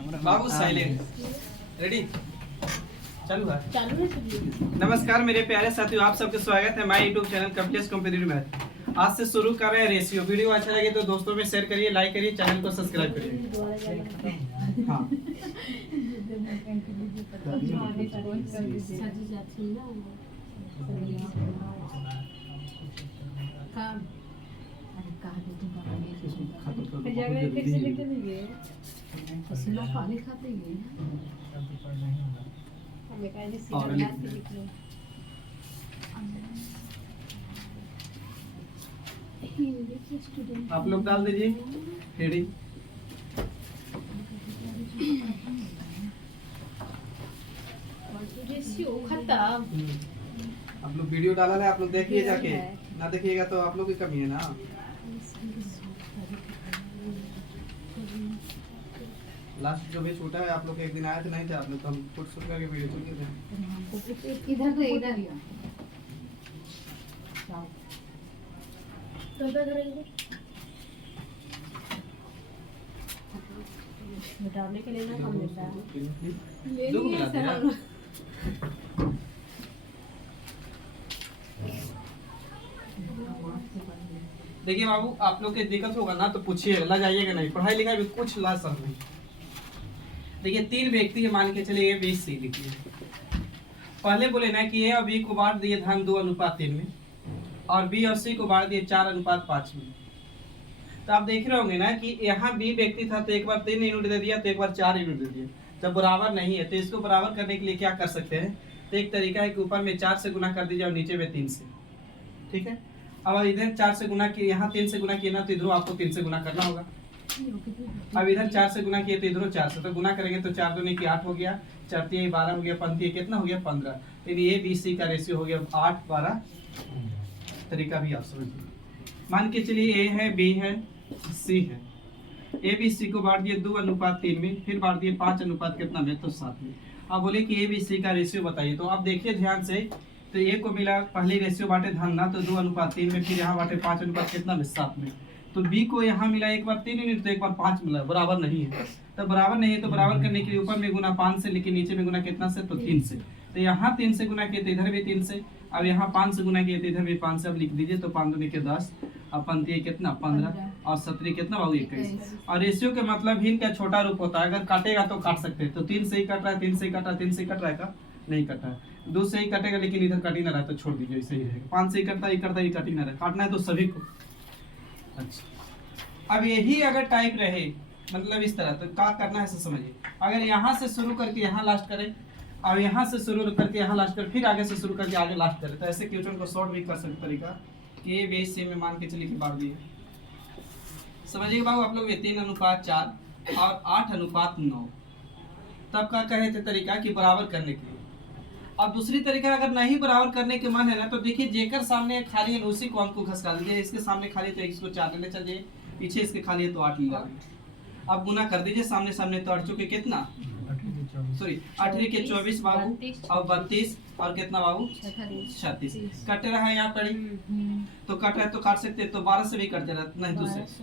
बाबू silent ready चालू है। नमस्कार मेरे प्यारे साथियों, आप सबका स्वागत है my YouTube channel complex competitive math. आज से शुरू कर रहे हैं रेशियो। वीडियो अच्छा लगे तो दोस्तों में शेयर करिए, लाइक करिए, चैनल को सब्सक्राइब करिए। हाँ आप लोग डाल दीजिए हेडिंग। आप लोग वीडियो डाला है, आप लोग देखिए जाके, ना देखिएगा तो आप लोग की कमी है ना। लास्ट जो भी छूटा है आप लोग एक दिन आए थे, नहीं थे आप लोग, तो हम फुट शूट करके वीडियो शूट किए थे। इधर तो इधर ही तो इधर करेंगे डालने के लिए ना कम देता है ले लिया। देखिए बाबू, आप लोग के दिक्कत होगा ना तो पूछिए, ला जाइएगा नहीं। पढ़ाई लिखाई में कुछ ला सब नहीं। देखिए तीन व्यक्ति है, मान के चलिए ए बी सी लिखिए। पहले बोले ना कि ए और बी को बांट दिए धन 2:3 में, और बी और सी को बांट दिए 4:5 में। तो आप देख रहे होंगे ना कि यहाँ बी व्यक्ति था तो एक बार 3 यूनिट दे दिया, तो एक बार 4 यूनिट दे दिया। जब बराबर नहीं है तो इसको बराबर करने के लिए क्या कर सकते हैं, तो एक तरीका है कि ऊपर में 4 से गुना कर दीजिए और नीचे में 3 से। ठीक है, अब इधर 4 से गुना किए, यहाँ 3 से गुना किए ना, तो इधर आपको 3 से गुना करना होगा। अब इधर 4 से गुना किए तो इधर 4 से, तो गुना करेंगे तो 4 दूनी की 8 हो गया, 4 तिया 12 हो गया, 5 कितना हो गया 15। तो ये बी सी का रेशियो हो गया 8:12। तरीका भी आप समझिए। मान के चलिए ए है, बी है, सी है। ए बी सी को बांट दिए 2:3 में, फिर बांट दिए 5 कितना में, तो 7 में। अब बोले कि ए बी सी का रेशियो बताइए। तो आप देखिए ध्यान से, तो ए को मिला पहले रेशियो बांटे धन ना, तो 2:3 में, फिर यहाँ बांटे 5 कितना में, 7 में। तो बी को यहाँ मिला एक बार 3 यूनिट, तो एक बार 5 मिला, बराबर नहीं है। तो बराबर नहीं है तो बराबर करने के लिए ऊपर में गुना 5 से, लेकिन नीचे में गुना कितना से, तो 3 से। तो यहाँ 3 से गुना किए तो इधर भी 3 से। अब यहाँ 5 से गुना किए तो इधर भी 5 से। अब लिख दीजिए, तो 5 दूनी के 10, अब 5 कितना 15, और 17 कितना बाबू 21। और रेशियो के मतलब ही क्या छोटा रूप होता है, अगर काटेगा तो काट सकते हैं। तो 3 से ही कट रहा है, 3 से ही कट रहा है, 3 से ही कट रहा है का नहीं कट रहा है, 2 से ही कटेगा, लेकिन इधर कट ही ना रहा तो छोड़ दीजिए, ऐसे ही रहेगा। 5 से ही करता ही करता ही कट ही ना रहा, काटना है तो सभी को। अच्छा, अब यही अगर टाइप रहे मतलब इस तरह, तो क्या करना है समझिए। अगर यहाँ से शुरू करके यहाँ लास्ट करें, और यहाँ से शुरू करके यहाँ लास्ट करें, फिर आगे से शुरू करके आगे लास्ट करें, तो ऐसे क्वेश्चन को शॉर्ट भी कर सकते तरीका कि ए बी सी में मान के चलिए कि बांट दिए। समझिए बाबू, आप लोग 3:4 और 8:9। तब का कहे थे तरीका कि बराबर करने के लिए। अब दूसरी तरीका, अगर नहीं बराबर करने के मन है ना, तो देखिए जेकर सामने खाली है उसी को अंक को घसका दीजिए। इसके सामने खाली तो इसको 4 ले चलिए, पीछे इसके खाली है तो 8 ले लीजिए। अब गुना कर दीजिए सामने सामने, तो 8 चुके कितना, सॉरी 8 के 24 बाबू, और 32 और कितना बाबू 36। कट रहा है यहाँ पर, तो कट रहा है तो काट सकते हैं, तो 12 से भी कट जा रहा है, नहीं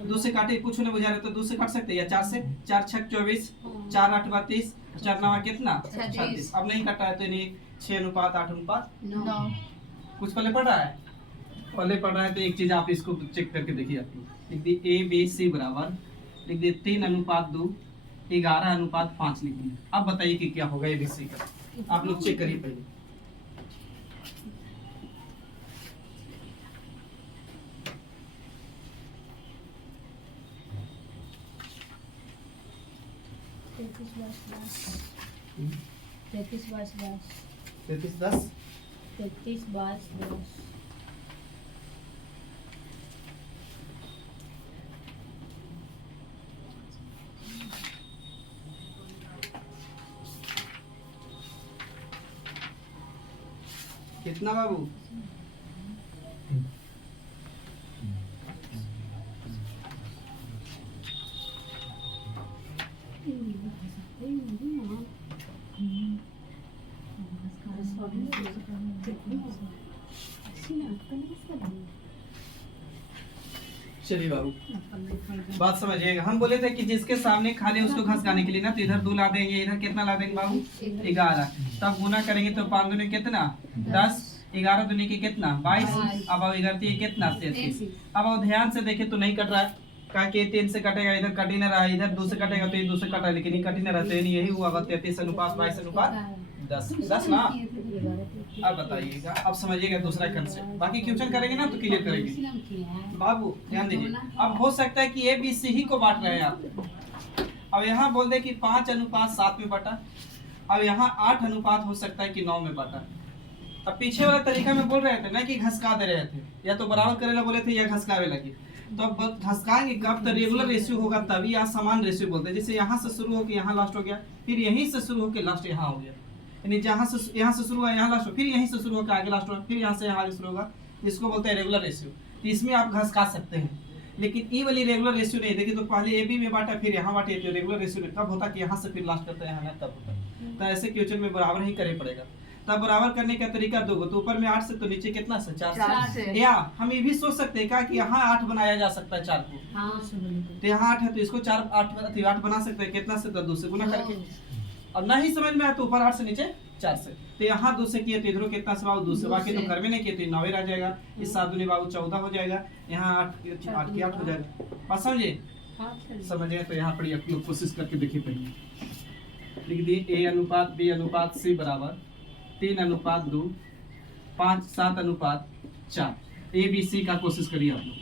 2 से काटे, कुछ नहीं बुझा रहे तो 2 से काट सकते हैं, या 4 से। 4 6 24, 4 8 32, 4 9 कितना 36। अब नहीं कटा है तो नहीं 6:8:9। कुछ पहले पढ़ रहा है, पहले पढ़ रहा है तो एक चीज आप इसको चेक करके देखिए। आप लिख दी ए बी सी बराबर, लिख दिए 3:2, 11:5 लिख दिए। अब बताइए कि क्या होगा एबीसी का, आप लोग चेक करिए पहले। तैतीस 22 10। कितना बाबू, चलिए बाबू बात समझिएगा। हम बोले थे कि जिसके सामने खाली उसको घसकाने के लिए ना, तो इधर 2 ला देंगे, इधर कितना ला देंगे बाबू 11, तब गुना करेंगे तो 5 दूनी कितना 10, 11 दूनी के कितना 22, अब आओ इधर ये कितना 33। अब आओ ध्यान से देखे तो नहीं कट रहा है, कहा कि 3 से कटेगा, इधर कट ही ना रहा है, इधर 2 से कटेगा तो ये 2 से कटा, लेकिन ये कट ही ना रहा, तो यही हुआ 33 अनुपात 22 अनुपात 10 ना। अब बताइएगा, अब समझिएगा दूसरा कंसेप्ट, बाकी क्वेश्चन करेंगे ना तो क्लियर करेंगे। बाबू ध्यान दीजिए, अब हो सकता है कि ए बी सी ही को बांट रहे हैं आप। अब यहाँ बोल दे कि 5 अनुपात 7 में बांटा, अब यहाँ 8 अनुपात हो सकता है कि 9 में बांटा। अब पीछे वाला तरीका में बोल रहे थे ना कि घसका दे रहे थे, या तो बराबर करेला बोले थे या घसकावे लगे, तो अब घसकाएंगे कब, तो रेगुलर रेशियो होगा तभी, या समान रेशियो बोलते हैं। जैसे यहाँ से शुरू होकर यहाँ लास्ट हो गया, फिर यहीं से शुरू होकर लास्ट यहाँ हो गया, यानी जहाँ से यहाँ से शुरू हुआ यहाँ लास्ट हो, फिर यहीं से शुरू होकर आगे लास्ट होगा, फिर यहाँ से यहाँ आगे शुरू होगा, इसको बोलते हैं रेगुलर रेशियो। तो इसमें आप घसका सकते हैं, लेकिन ई वाली रेगुलर रेशियो नहीं। देखिए तो पहले ए बी में बांटा, फिर यहाँ बांटे, तो रेगुलर रेशियो में कब होता कि यहाँ से फिर लास्ट करते हैं यहाँ, तब होता है। तो ऐसे क्वेश्चन में बराबर ही करे पड़ेगा। तब बराबर करने का तरीका दो, तो ऊपर में 8 से, तो नीचे कितना से 4 से। या हम ये भी सोच सकते हैं क्या कि यहाँ 8 बनाया जा सकता है 4 को, तो यहाँ 8 है तो इसको 8 बना सकते हैं, कितना से, तो 2 से गुना करके। अब नहीं समझ में आया तो ऊपर 8 से नीचे 4 से, तो यहाँ 2 से किया तो इधरों कितना से बाबू 2 से, बाकी तो घर में नहीं किए तो 9 रह जाएगा, इस 7 दूनी बाबू 14 हो जाएगा, यहाँ 8 की 8 हो जाएगा। बात समझिए, समझिए तो यहाँ पर आप लोग कोशिश करके देखिए। पहले लिख दिए ए अनुपात बी अनुपात सी बराबर 3 अनुपात 2, 5 7 अनुपात 4, ए बी सी का कोशिश करिए आप लोग।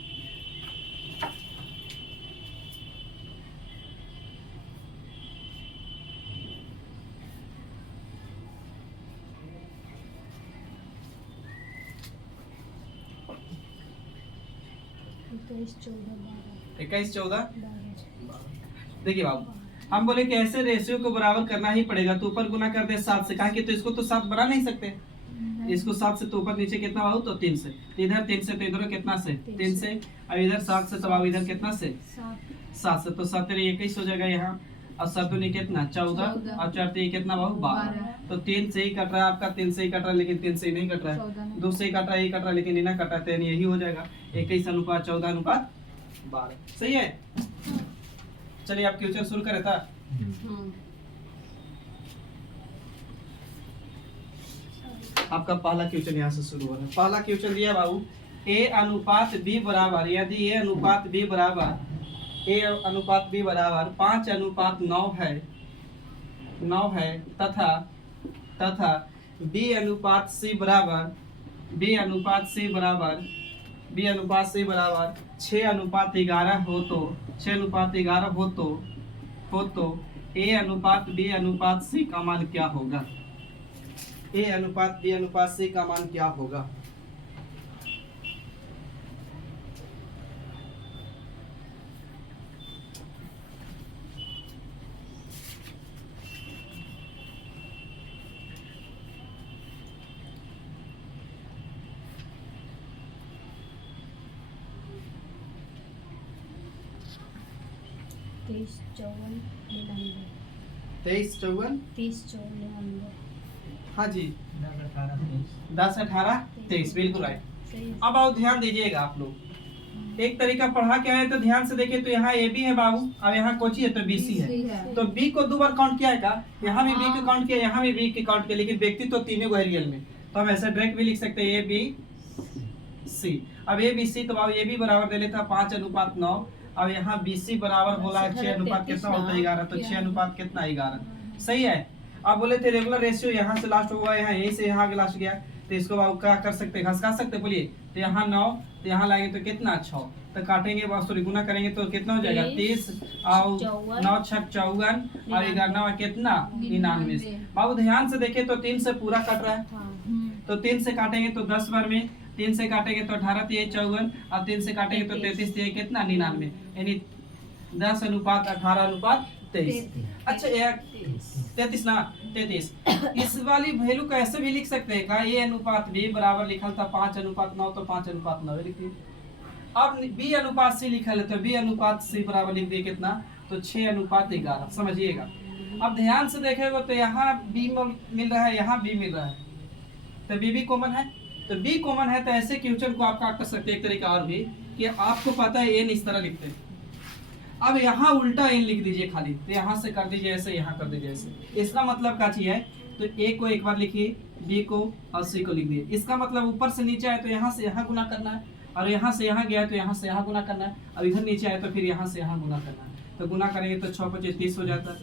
इक्कीस 14 देखिए बाबू, हम बोले कि ऐसे रेशियो को बराबर करना ही पड़ेगा, तो ऊपर गुना कर दे 7 से, कहा कि तो इसको तो 7 बना नहीं सकते, इसको 7 से तो ऊपर नीचे कितना बाबू, तो 3 से, तो इधर 3 से, तो इधर कितना से 3 से, अब इधर 7 से, तो बाबू इधर कितना से 7 से, तो 7 21 हो जाएगा यहाँ, और 7 दूनी कितना 14, और 4 3 कितना बाबू 12, तो 3 से ही कट रहा है आपका, 3 से ही कट रहा है, लेकिन 3 से ही नहीं कट रहा है, 2 से ही कट रहा है, ये कट रहा है, लेकिन इना कटा है, यही हो जाएगा 21 अनुपात 14 अनुपात 12। सही है। चलिए आप क्वेश्चन शुरू करें था। आपका पहला क्वेश्चन यहाँ से शुरू हो रहा है। पहला क्वेश्चन दिया बाबू, ए अनुपात बी बराबर, यदि ए अनुपात बी बराबर 5 अनुपात 9 है तथा बी अनुपात सी बराबर 6 अनुपात 11 हो तो ए अनुपात बी अनुपात सी का मान क्या होगा। ए अनुपात बी अनुपात सी का मान क्या होगा। तेईस चौवन 99। हाँ जी 10 18 23 बिल्कुल राइट। अब आओ ध्यान दीजिएगा आप लोग, एक तरीका पढ़ा के आए तो ध्यान से देखिए, तो यहाँ ए बी है बाबू, अब यहाँ कोची है तो बी सी है, तो बी को 2 बार काउंट किया है का, यहाँ भी बी को काउंट किया, यहाँ भी बी के काउंट किया, लेकिन व्यक्ति तो तीनों को है रियल में, तो हम ऐसा डायरेक्ट भी लिख सकते हैं ए बी सी। अब ए बी सी तो बाबू ए बी बराबर दे लेता 5 अनुपात 9, अब यहाँ बी सी बराबर बोला 6 अनुपात कितना होता है 11, तो 6 अनुपात कितना 11। सही है। अब बोले थे रेगुलर रेशियो यहाँ से लास्ट हुआ, यहाँ यहीं से यहाँ आगे लास्ट गया, तो इसको बाबू क्या कर सकते हैं, घसका सकते, बोलिए, तो यहाँ 9, तो यहाँ लाएंगे तो कितना 6, तो काटेंगे सॉरी गुना करेंगे तो कितना हो जाएगा 30, और 9 6 54, और 11 कितना 99। बाबू ध्यान से देखे तो 3 से पूरा कट रहा है, तो 3 से काटेंगे तो 10 बार में, 3 से काटेंगे तो 18 3 54, और 3 से काटेंगे तो 33 3 कितना 99, यानी 10 अनुपात 18 अनुपात 23। अच्छा 33 ना 33। इस वाली वैल्यू कैसे भी लिख सकते हैं का, ए अनुपात बी बराबर लिखल था 5 अनुपात 9, तो 5 अनुपात 9 लिख दिए। अब बी अनुपात सी लिखल है, तो बी अनुपात सी बराबर लिख दिए कितना, तो 6 अनुपात 11। समझिएगा। अब ध्यान से देखेगा तो यहाँ बी मिल रहा है, यहाँ बी मिल रहा है, तो बी भी कॉमन है, तो बी कॉमन है, तो ऐसे क्वेश्चन को आप क्या कर सकते हैं एक तरीका और भी, कि आपको पता है एन इस तरह लिखते हैं, अब यहाँ उल्टा एन लिख दीजिए खाली, तो यहाँ से कर दीजिए ऐसे, यहाँ कर दीजिए ऐसे। इसका मतलब क्या चीज है, तो ए को एक बार लिखिए, बी को और सी को लिख दिए। इसका मतलब ऊपर से नीचे आए तो यहाँ से यहाँ गुना करना है, और यहाँ से यहाँ गया तो यहाँ से यहाँ गुना करना है, और इधर नीचे आए तो फिर यहाँ से यहाँ गुना करना है। तो गुना करेंगे तो 6 × 5 = 30 हो जाता है।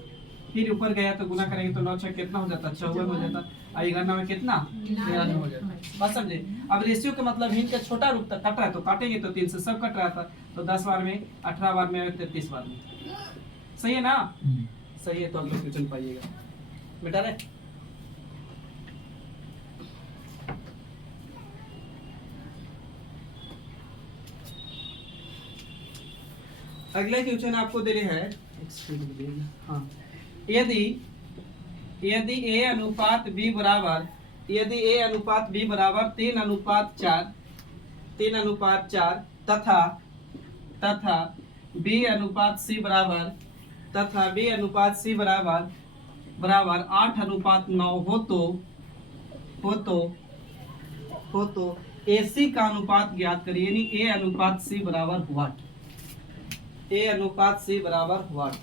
फिर ऊपर गया तो गुना करेंगे तो 9 × 6 कितना हो जाता है, 54 हो जाता है, और 11 में कितना 93 हो जाता है। बात समझे। अब रेशियो का मतलब हिंद का छोटा रूप तक कट रहा है तो काटेंगे तो 3 से सब कट रहा था, तो 10 बार में, 18 बार में, 33 बार में। सही है ना, सही है। तो आप लोग क्वेश्चन पाइएगा बेटा रे। अगला क्वेश्चन आपको दे रहे हैं, हाँ, यदि यदि a अनुपात b बराबर, यदि a अनुपात b बराबर 3:4 तथा b अनुपात c बराबर, तथा b अनुपात c बराबर 8:9 हो तो AC का अनुपात ज्ञात करिए। यानी a अनुपात c बराबर व्हाट, a अनुपात c बराबर व्हाट।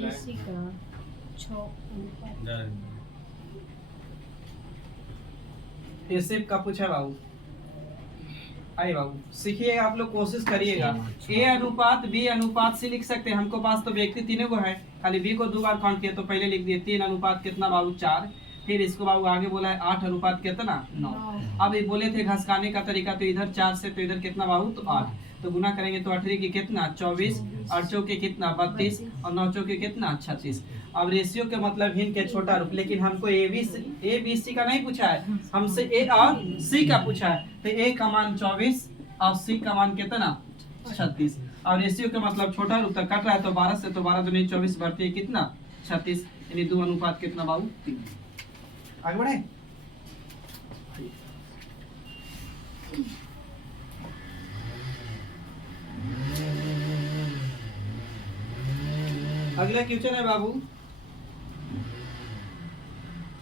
इसी का 6 ऐसे का पूछा बाबू, आइए बाबू सीखिए, आप लोग कोशिश करिएगा। a अनुपात b अनुपात c लिख सकते हैं, हमको पास तो व्यक्ति तीनों को है, खाली b को 2 बार काउंट किया तो पहले लिख दिए 3 अनुपात कितना बाबू 4, फिर इसको बाबू आगे बोला है 8 अनुपात कितना 9। अब ये बोले थे घसकाने का तरीका, तो इधर 4 से तो इधर कितना बाबू तो 8, तो गुना करेंगे तो 8 की कितना 24, 8 चौके कितना 32, और 9 चौके कितना 36। अब रेशियो के मतलब हिंद के छोटा रूप, लेकिन हमको ए बी सी का नहीं पूछा है, हमसे ए और सी का पूछा है। तो ए का मान 24 और सी का मान कितना 36। और रेशियो के मतलब छोटा रूप तक कट रहा है, तो 12 से तो 12 दूनी 24 बढ़ती है कितना 36, यानी 2 अनुपात कितना बाबू 3। आगे बढ़े। अगला क्वेश्चन है बाबू,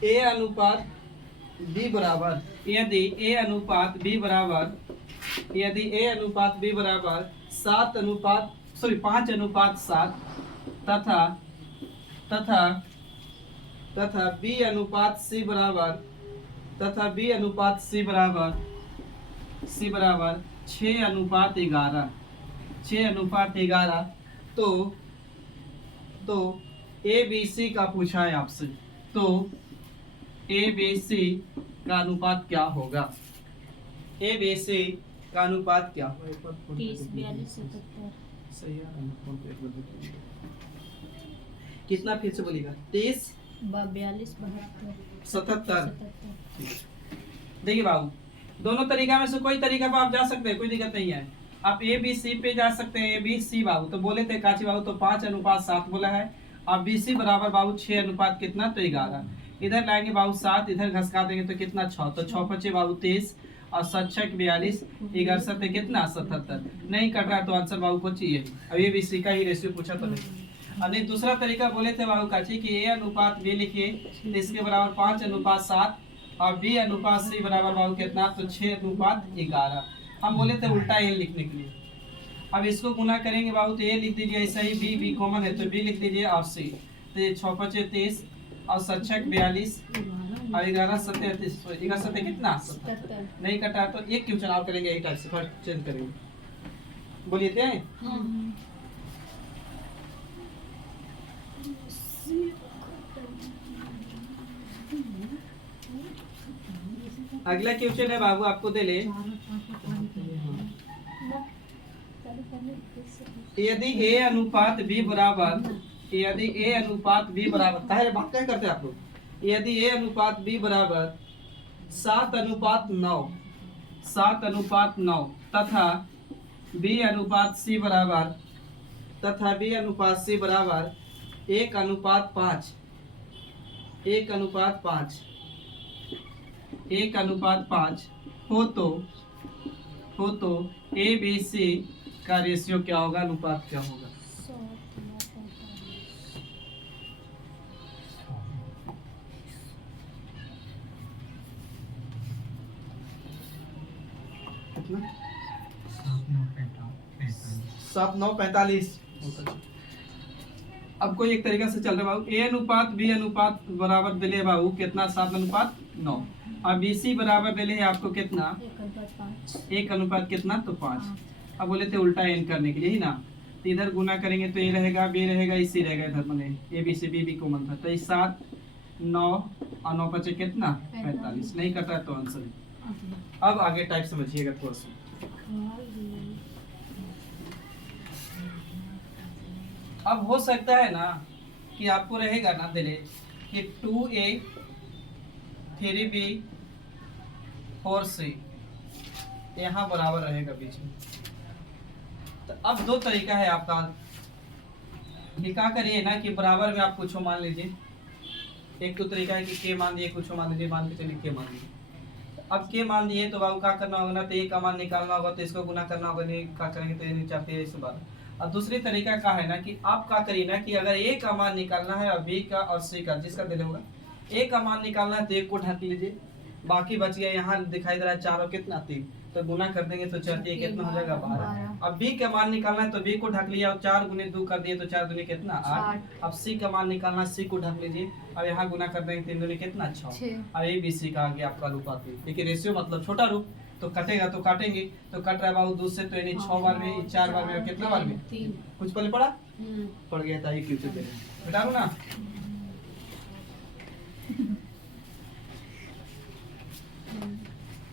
a अनुपात b बराबर, यदि a अनुपात b बराबर 5:7 तथा b अनुपात c बराबर 6:11 तो ABC का पूछा है आपसे, तो ABC का अनुपात क्या होगा, ABC का अनुपात क्या होगा। 30, 42, 77। सही है, कितना फिर से बोलेगा 30, 42, 77। देखिए बाबू, दोनों तरीका में से कोई तरीका पर आप जा सकते हैं, कोई दिक्कत नहीं है। आप ए बी सी पे जा सकते हैं, ए बी सी बाबू तो बोले थे काची बाबू तो 5:7 बोला है, अब बी सी बराबर बाबू 6 अनुपात कितना तो 11, इधर लाएंगे बाबू 7, इधर घसका देंगे तो कितना 6, तो 6 × 5 बाबू 23, और 7 × 6 = 42, 11 × 7 कितना 77। नहीं कट रहा तो आंसर बाबू को चाहिए। अब ए बी सी का ही रेशियो पूछा तो नहीं। और दूसरा तरीका बोले थे बाबू काची कि ए अनुपात बी लिखिए तो इसके बराबर 5:7, और बी अनुपात सी बराबर बाबू कितना तो 6:11। हम बोले थे उल्टा एन लिखने के लिए। अब इसको गुना करेंगे बाबू तो ए लिख दीजिए ऐसा ही, बी कॉमन है तो बी लिख दीजिए, और सी तो 6 × 5 = 23, और 7 × 6 = 42, और 11 × 7 = 33, 11 × 7 कितना 77। नहीं कटा तो एक क्वेश्चन आप करेंगे यही टाइप से, फर्स्ट चेंज करेंगे। बोलिए थे अगला क्वेश्चन है बाबू, आपको दे ले, यदि a अनुपात b बराबर, काहे बात क्या करते हैं आप लोग, यदि a अनुपात b बराबर 7:9 तथा b अनुपात c बराबर तथा बी अनुपात सी बराबर 1:5, 1:5, 1:5 हो तो ए बी सी का रेशियो क्या होगा, अनुपात क्या होगा? 7:9:45। अब कोई एक तरीका से चल रहा है बाबू, ए अनुपात बी अनुपात बराबर दिले बाबू कितना, 7:9। अब बी सी बराबर दिले है आपको कितना, 1:5 कितना, तो 5। अब बोले थे उल्टा एन करने के लिए ही ना, तो इधर गुना करेंगे तो ए रहेगा, बी रहेगा, इसी रहेगा, इधर मैंने A B C B common था, तो 7, 9 और 9 बचे कितना, 45। नहीं कटा है तो आंसर है। अब आगे टाइप समझिएगा थोड़ा सा। अब हो सकता है ना कि आपको रहेगा ना दिले कि 2A 3B 4C यहाँ बराबर रहेगा बीच में। तो अब दो तरीका है आपका कि क्या करिए ना कि बराबर में आप कुछ मान लीजिए। एक तो तरीका है कि के मान दिए, कुछ मान लीजिए, मान के चलिए के मान दिए। अब के मान दिए तो बाबू क्या करना होगा ना, तो ए का मान निकालना होगा, तो इसको गुना करना होगा, नहीं क्या करेंगे तो ये नहीं चाहते हैं इस बार। अब दूसरी तरीका क्या है ना कि आप क्या करिए ना कि अगर ए का मान निकालना है और बी का और सी का, जिसका दिल होगा, ए का मान निकालना है तो एक को ढक लीजिए, बाकी बच गया यहाँ दिखाई दे रहा है 4 और कितना 3, तो गुना कर देंगे तो 4 कितना हो जाएगा 12। अब बी का मान निकालना है तो बी को ढक लिया और 4 गुने 2 कर दिए तो 4 दूनी कितना 8। अब सी का मान निकालना, सी को ढक लीजिए, अब यहाँ गुना कर देंगे 3 दूनी कितना 6। अब ए बी सी का आ गया आपका अनुपात। देखिए रेशियो मतलब छोटा रूप, तो कटेगा तो काटेंगे, तो कट रहा है बाबू 2 से, तो यानी 6 बार में, 4 बार में और कितना बार में 3। कुछ पहले पढ़ा पड़ गया था, क्यों से बता दो ना।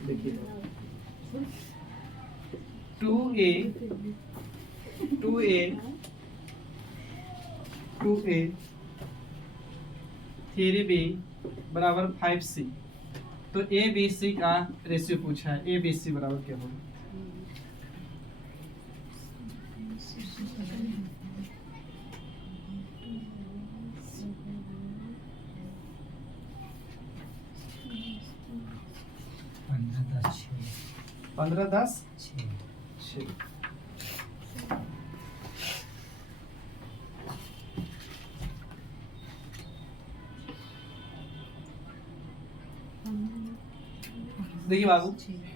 देखिए 2A 3B बराबर 5C। तो ए बी सी का रेशियो पूछा है, ए बी सी बराबर क्या होगा? पंद्रह दस 6। देखिए बाबू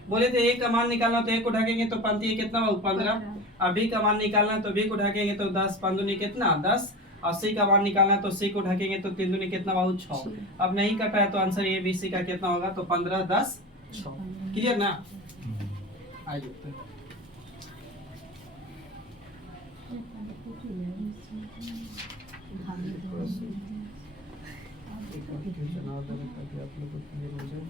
बोले थे ए का मान निकालना तो ए को ढकेंगे तो पंती कितना बाबू 15। अब बी का मान निकालना तो बी को ढकेंगे तो 10, 5 दूनी कितना 10। और सी का मान निकालना तो सी को ढकेंगे तो 3 दूनी कितना बाबू 6। अब नहीं कटा है तो आंसर ए बी सी का कितना होगा, तो 15, 10, 6। क्लियर ना? आइए ताकि आप लोग को क्लियर हो जाए।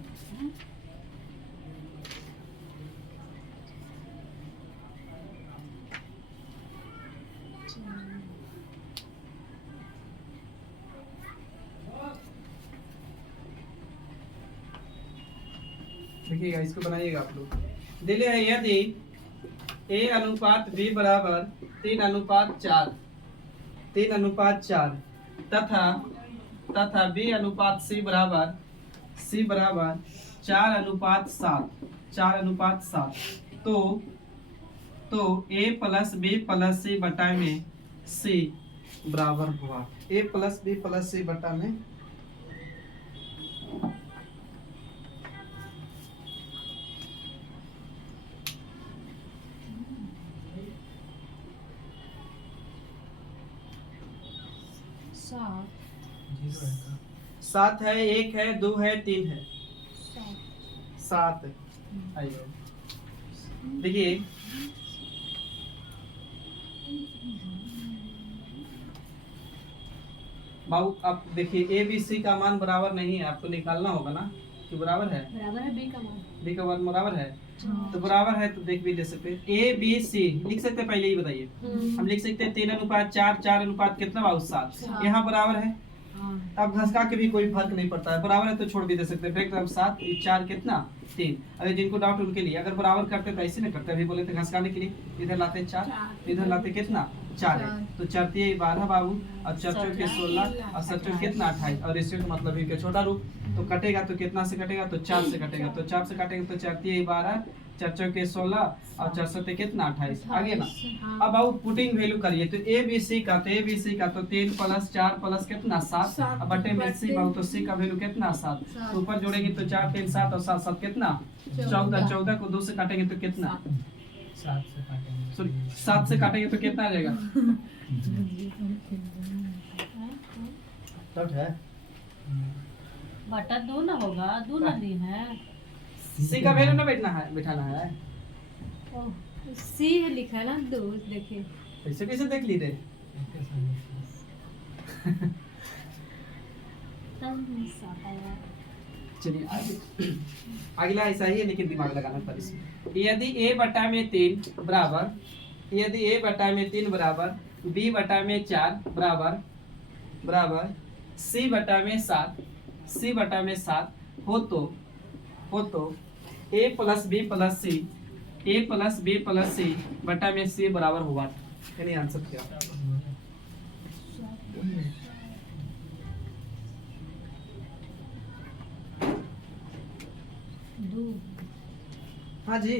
देखिएगा, इसको बनाइएगा आप लोग। दिले है यदि ए अनुपात बी बराबर 3:4, 3:4 तथा बी अनुपात सी बराबर 4:7, 4:7, तो ए प्लस बी प्लस सी बटा में सी बराबर हुआ। ए प्लस बी प्लस सी बटा में सात है, 1 है, 2 है, 3 है, 7। आइए देखिए बाबू, अब देखिए ए बी सी का मान बराबर नहीं है, आपको निकालना होगा ना कि बराबर है बी का मान, बी का मान बराबर है। तो बराबर है तो देख भी ले सकते हैं, ए बी सी लिख सकते हैं, पहले ही बताइए। हम लिख सकते हैं 3:4, 4 कितना बाबू 7। यहाँ बराबर है, अब घसका के भी कोई फर्क नहीं पड़ता है, बराबर है तो छोड़ भी दे सकते हैं। फिर 7, 4 कितना 3। अगर जिनको डाउट उनके लिए, अगर बराबर करते तो ऐसे नहीं करते, अभी बोले थे घसकाने के लिए, इधर लाते 4, इधर लाते कितना 4 है, तो 4 12 बाबू, और 4 के 16 और 7 कितना 28, और रेशियो का मतलब इनका छोटा रूप, तो कटेगा तो कितना से कटेगा, तो 4 से कटेगा, तो 4 से काटेंगे तो 4 12, 4 के 16 और 4 7 कितना 28, आगे ना। अब बाबू पुटिंग वैल्यू करिए, तो ए बी सी का तो 3 + 4 + कितना 7, अब बटे में सी बाबू, तो सी का वैल्यू कितना 7, तो ऊपर जोड़ेंगे तो 4 3 7 और 7 7 कितना 14, 14 को 2 से काटेंगे तो कितना 7 से काटेंगे तो कितना आ जाएगा, बटा 2 ना होगा, 2 ना दी है। सी का वैल्यू ना बैठाना है। ओह, सी है लिखा है ना 2, देखिए ऐसे कैसे देख ली रे। तब नहीं साता यार। चलिए आगे, अगला ऐसा ही है लेकिन दिमाग लगाना पर इसमें। यदि a बटा में 3 बराबर, यदि a बटा में 3 बराबर b बटा में 4 बराबर बराबर c बटा में 7, c बटा में 7 हो तो a + b + c, a + b + c बटा में c बराबर होगा, यानी आंसर क्या। हाँ जी,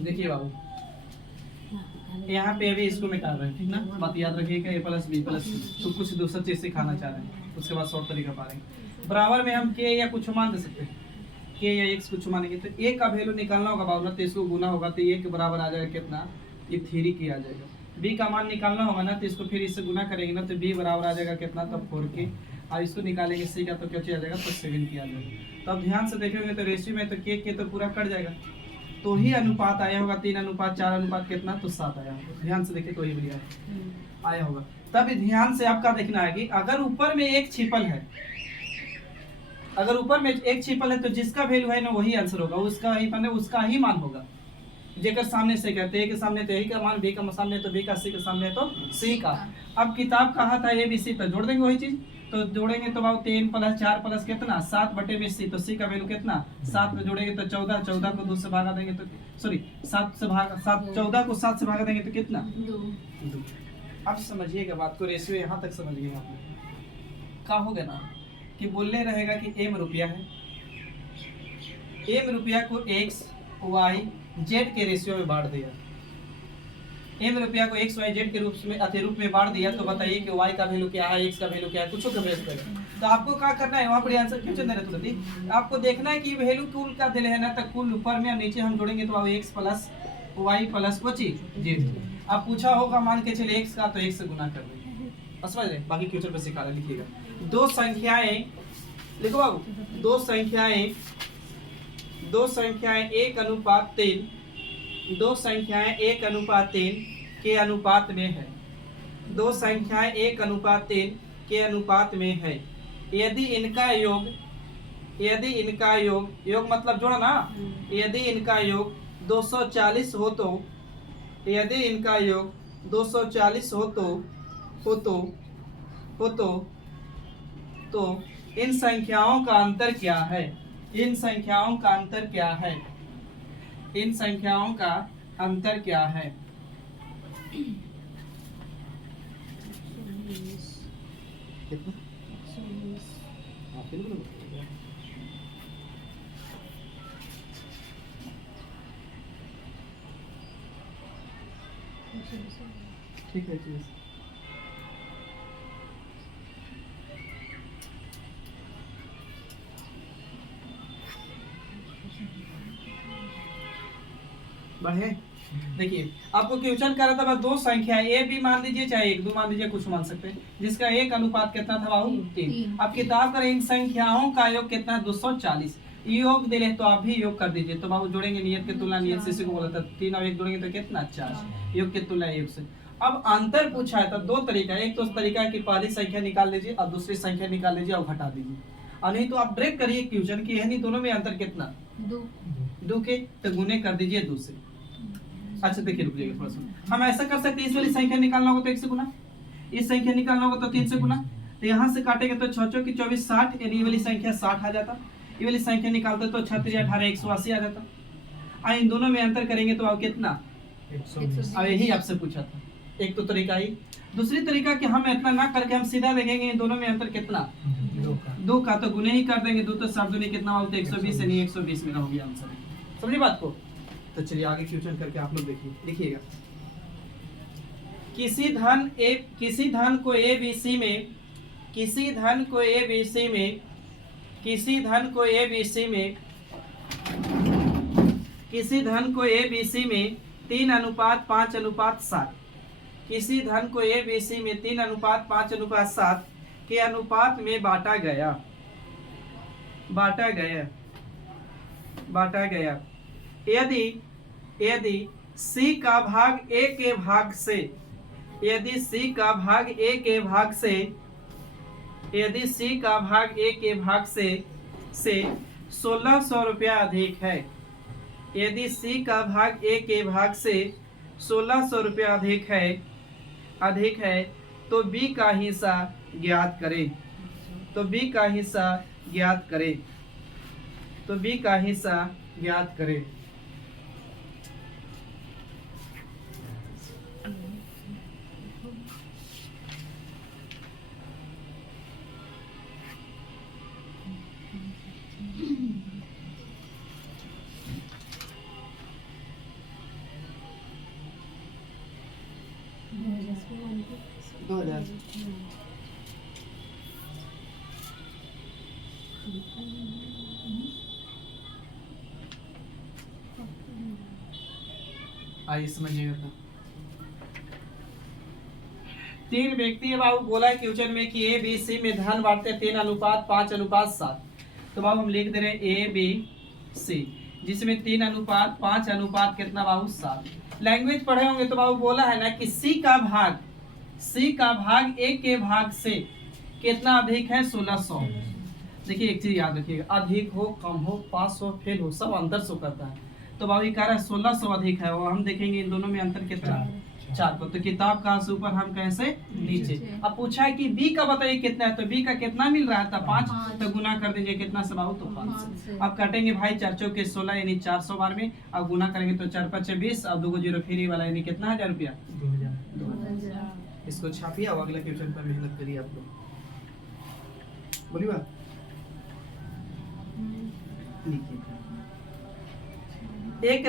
देखिए बाबू, यहाँ पे अभी इसको मिटा रहे हैं, ठीक ना, बात याद रखिएगा। a + b + c, तो कुछ दूसरा चीज सिखाना चाह रहे हैं, उसके बाद शॉर्ट तरीका पा रहे हैं। बराबर में हम k या कुछ मान दे सकते हैं, k या x कुछ मानेंगे, तो a का वैल्यू निकालना होगा बाबू ना, तो इसको गुना होगा तो a के बराबर आ जाएगा कितना, ये 3 की आ जाएगा। b का मान निकालना होगा ना, तो इसको फिर इससे गुना करेंगे ना, तो b बराबर आ जाएगा कितना, तो 4 के, और इसको निकालेंगे c का, तो क्या आ जाएगा, तो 7 की आ जाएगा। तो अब ध्यान से देखेंगे तो रेशियो में तो k तो पूरा कट जाएगा, तो ही अनुपात आया होगा 3:4 कितना, तो 7 आया होगा। ध्यान से देखिए तो ही बढ़िया आया होगा। तब ध्यान से आपका देखना है कि अगर ऊपर में एक छिपल है, अगर ऊपर में एक छिपल है तो जिसका वैल्यू है ना वही आंसर होगा, उसका ही मान होगा। जेकर सामने से कहते हैं कि सामने तो यही का मान, बी का सामने तो बी का, सी के सामने तो सी का। अब किताब कहा था ए बी सी, पर जोड़ देंगे वही चीज, तो जोड़ेंगे तो बाबू 3 + 4 + कितना 7 बटे में सी, तो सी का वैल्यू कितना 7 में जोड़ेंगे तो 14, 14 को 2 से भागा देंगे तो सॉरी 7 से भागा 7, 14 को 7 से भागा देंगे तो कितना 2। अब समझिएगा बात को, रेशियो यहाँ तक समझिएगा आपने। क्या हो गया ना कि बोलने रहेगा कि m रुपया है, m रुपया को x y z के रेशियो में बांट दिया, m रुपया को x y z के रूप में बांट दिया, तो बताइए कि y का वैल्यू क्या है, x का वैल्यू क्या है, कुछ का बेस करें। तो आपको क्या करना है, वहाँ पर आंसर क्यों चल रहा है, आपको देखना है कि वैल्यू कुल का दिल है ना, तो कुल ऊपर में और नीचे हम जोड़ेंगे तो x + y + कुछ z। आप पूछा होगा मान के चलिए x का, तो x से गुना कर देंगे, समझ रहे, बाकी फ्यूचर पे सिखा रहे। लिखिएगा दो संख्याएं, लिखो बाबू, दो संख्याएं 1:3, दो संख्याएं 1:3 के अनुपात में है, दो संख्याएं 1:3 के अनुपात में है। यदि इनका योग मतलब जोड़ो ना, यदि इनका योग 240 हो तो, यदि इनका योग 240 हो तो इन संख्याओं का अंतर क्या है, इन संख्याओं का अंतर क्या है, इन संख्याओं का अंतर क्या है। ठीक है, ठीक है। बढ़े, देखिए आपको क्वेश्चन कर रहा था बस दो संख्या ए बी मान लीजिए, चाहे 1 2 मान लीजिए, कुछ मान सकते हैं, जिसका एक अनुपात कितना था बाबू 3। अब किताब करें इन संख्याओं का योग कितना है 240। योग दे रहे तो आप भी योग कर दीजिए। तो बाबू जोड़ेंगे नियत की तुलना नियत से, इसी को बोला था 3 और 1 जोड़ेंगे तो कितना 4, योग की तुलना योग से। अब अंतर पूछा है तो दो तरीका है, एक तो तरीका है कि पहली संख्या निकाल लीजिए और दूसरी संख्या निकाल लीजिए और घटा दीजिए, और नहीं तो आप ब्रेक करिए क्वेश्चन की, है नहीं दोनों में अंतर कितना 2 के, तो गुने कर दीजिए 2 से। अच्छा देखिए रुकिएगा थोड़ा सा, हम ऐसा कर सकते हैं, इस वाली संख्या निकालना होगा तो 1 से गुना, इस संख्या निकालना होगा तो 3 से गुना, तो यहाँ से काटेंगे तो 6 चौकी 24 60, यानी ये वाली संख्या 60 आ जाता, ये वाली संख्या निकालते तो 36 18 180 आ जाता। और इन दोनों में अंतर करेंगे तो आप कितना 120। और यही आपसे पूछा था। एक तो तरीका ही, दूसरी तरीका कि हम इतना ना करके हम सीधा देखेंगे इन दोनों में अंतर कितना 2 का, तो गुने ही कर देंगे, 2 तो 7 दूनी कितना होता है 120, यानी 120 मेरा हो गया आंसर। समझी बात को? तो चलिए आगे क्वेश्चन करके आप लोग देखिए, लिखिएगा। किसी धन को ABC में, किसी धन को ABC में, किसी धन को ABC में, किसी धन को ABC में 3:5:7, किसी धन को ABC में 3:5:7 के अनुपात में बांटा गया, बांटा गया, बांटा गया। यदि यदि C का भाग A के भाग से, यदि C का भाग A के भाग से, यदि C का भाग A के भाग से 1600 रुपया अधिक है, यदि C का भाग A के भाग से 1600 रुपया अधिक है तो B का हिस्सा ज्ञात करें, तो B का हिस्सा ज्ञात करें, तो B का हिस्सा ज्ञात करें। आइए समझिएगा। तो 3 व्यक्ति है बाबू, बोला है क्वेश्चन में कि A B C में धन बांटते 3:5:7, तो बाबू हम लिख दे रहे हैं A B C, जिसमें 3:5 कितना बाबू 7। लैंग्वेज पढ़े होंगे तो बाबू बोला है ना कि C का भाग A के भाग से कितना अधिक है 1600। देखिए एक चीज याद रखिएगा, अधिक हो कम हो पास हो फेल हो सब अंतर से करता है। तो बाबू ये कह रहा है 1600 अधिक है, और हम देखेंगे इन दोनों में अंतर कितना 4 को। तो किताब कहाँ से ऊपर, हम कैसे नीचे। अब पूछा है कि B का बताइए कितना है, तो B का कितना मिल रहा था 5, तो गुना कर दीजिए कितना से बाबू, तो 5 से। अब काटेंगे भाई 4 चौके 16 यानी 400 बार में, अब गुना करेंगे तो 4 5 20, अब 2 0 फ्री वाला यानी कितना 1000 रुपया 2000। इसको छापिए और अगले क्वेश्चन पर मेहनत करिए आप लोग। बोलिए बात लिखिए। एक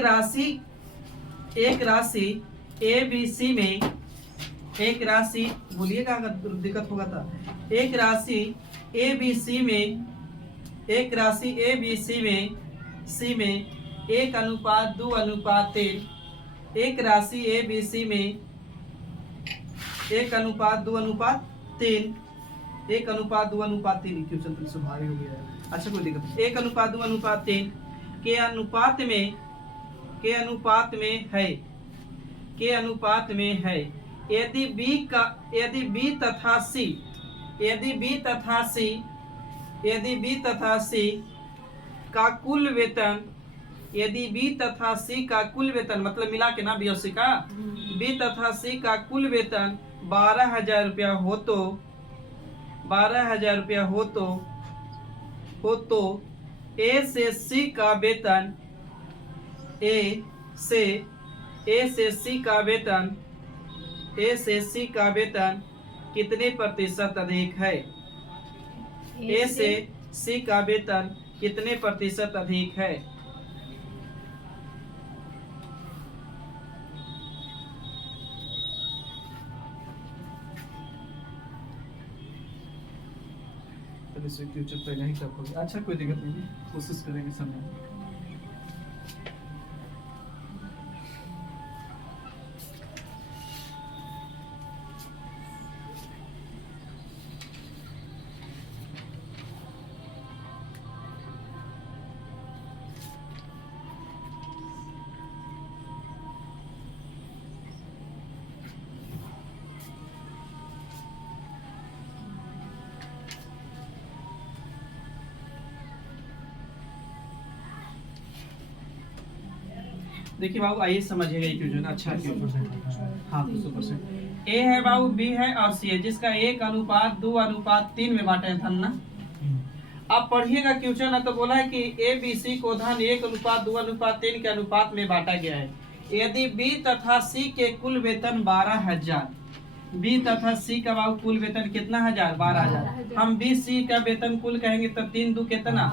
राशि ABC में, एक राशि बोलिएगा अगर दिक्कत होगा तो, एक राशि ABC में, एक राशि ABC में C में 1:2:3, एक राशि ABC में 1:2:3, 1:2:3 क्वेश्चन तो सुधार हो गया है। अच्छा कोई दिक्कत नहीं। 1:2:3 के अनुपात में, के अनुपात में है, के अनुपात में है। यदि B तथा C, यदि B तथा C, यदि B तथा C का कुल वेतन, यदि B तथा C का कुल वेतन मतलब मिला के ना B और C का, B तथा C का कुल वेतन 12,000 रुपया हो तो, 12,000 रुपया हो तो A से C का वेतन, A से C का वेतन, A से C का वेतन कितने प्रतिशत अधिक है? A से C का वेतन कितने प्रतिशत अधिक है? फ्यूचर पहले ही तब होगी। अच्छा कोई दिक्कत नहीं, कोशिश करेंगे समझने। देखिए बाबू आइए समझिएगा ये क्वेश्चन अच्छा क्वेश्चन। हाँ 200%। ए है बाबू, बी है और सी है, जिसका 1:2:3 में बांटे था ना। अब पढ़िएगा क्वेश्चन है तो बोला है कि ए बी सी को धन 1:2:3 के अनुपात में बांटा गया है। यदि बी तथा सी के कुल वेतन 12,000, बी तथा सी का बाबू कुल वेतन कितना हजार? 12,000। हम बी सी का वेतन कुल कहेंगे तो 3 2 कितना?